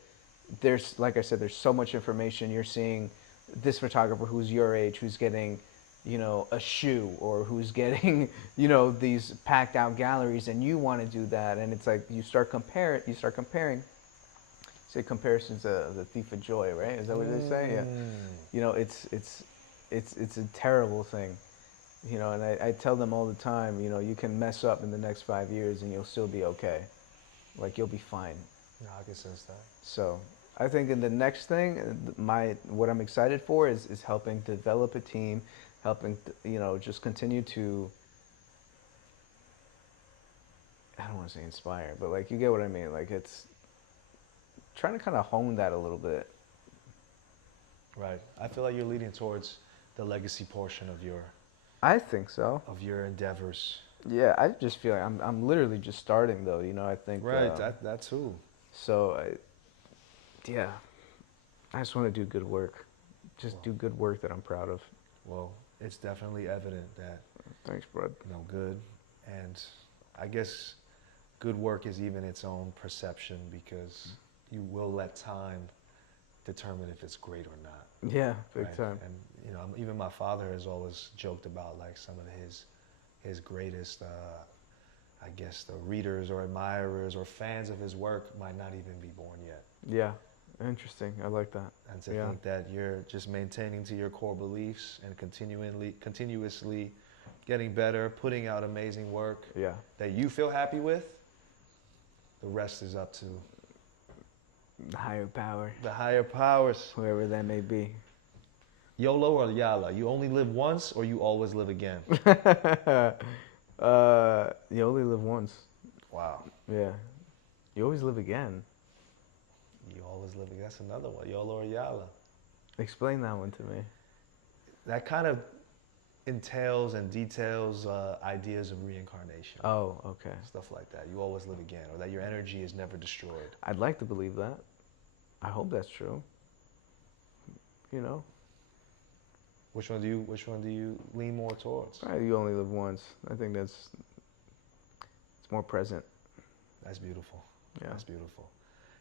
there's, like I said, there's so much information. You're seeing this photographer who's your age who's getting, a shoe, or who's getting, these packed out galleries, and you want to do that, and it's like you start comparing. Say comparison's the thief of joy, right? Is that what they say? Yeah. It's a terrible thing. And I tell them all the time, you can mess up in the next 5 years and you'll still be okay. Like, you'll be fine. No, I can sense that. So I think in the next thing, what I'm excited for is helping develop a team, helping, just continue to, I don't want to say inspire, but like, you get what I mean. Like, it's trying to kind of hone that a little bit. Right. I feel like you're leading towards the legacy portion of your I think so. endeavors. Yeah, I just feel like I'm literally just starting though. I think. Right. That too. So, yeah, I just want to do good work. Just do good work that I'm proud of. Well, it's definitely evident that. Thanks, bud. Good, and I guess good work is even its own perception, because you will let time determine if it's great or not. Yeah, big right? time. And even my father has always joked about like some of his greatest, I guess, the readers or admirers or fans of his work might not even be born yet. Yeah, interesting. I like that. And to think that you're just maintaining to your core beliefs and continuously getting better, putting out amazing work that you feel happy with, the rest is up to the higher power. The higher powers. Whoever that may be. YOLO or YALA? You only live once or you always live again? You only live once. Wow. Yeah. You always live again. You always live again. That's another one. YOLO or YALA? Explain that one to me. That kind of entails and details ideas of reincarnation. Oh, okay. Stuff like that. You always live again, or that your energy is never destroyed. I'd like to believe that. I hope that's true. Which one do you lean more towards? You only live once. I think it's more present. That's beautiful. Yeah. That's beautiful.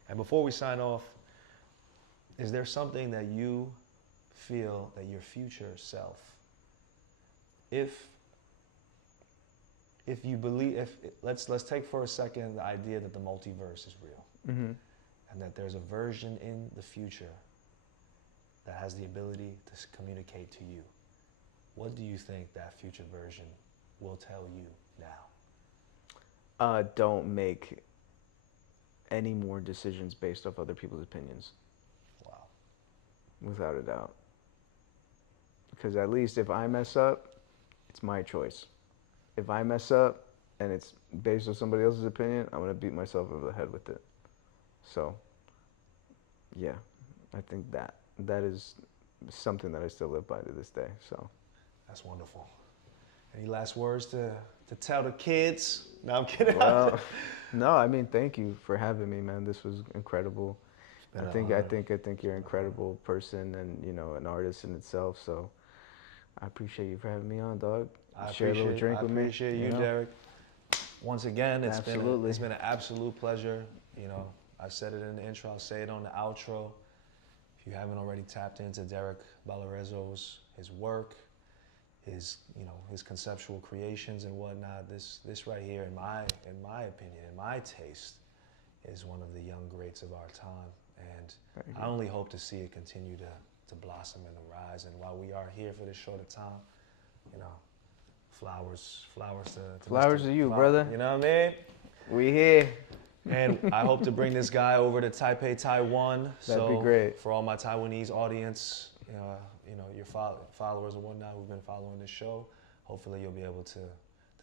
And before we sign off, is there something that you feel that your future self, if you believe, let's take for a second the idea that the multiverse is real, and that there's a version in the future that has the ability to communicate to you, what do you think that future version will tell you now? Don't make any more decisions based off other people's opinions. Wow. Without a doubt. Because at least if I mess up, it's my choice. If I mess up and it's based on somebody else's opinion, I'm going to beat myself over the head with it. So, yeah, I think that is something that I still live by to this day. So, that's wonderful. Any last words to tell the kids? No, I'm kidding. Well, no, I mean, thank you for having me, man. This was incredible. I think you're an incredible person and, an artist in itself. So I appreciate you for having me on, dog. Share a little drink with me. I appreciate you, Derek. Once again, it's been an absolute pleasure. I said it in the intro, I'll say it on the outro. If you haven't already tapped into Derek Lorenzo's his work, his conceptual creations and whatnot, this right here, in my opinion, in my taste, is one of the young greats of our time. And I only hope to see it continue to blossom and to rise. And while we are here for this short time, flowers to you, brother. You know what I mean? We here. And I hope to bring this guy over to Taipei, Taiwan. That'd be great. For all my Taiwanese audience, your followers and whatnot who've been following this show, hopefully you'll be able to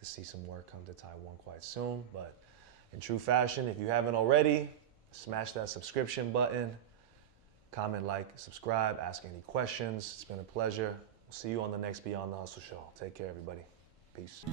see some work come to Taiwan quite soon. But in true fashion, if you haven't already, smash that subscription button, comment, like, subscribe, ask any questions. It's been a pleasure. We'll see you on the next Beyond the Hustle show. Take care, everybody. Peace.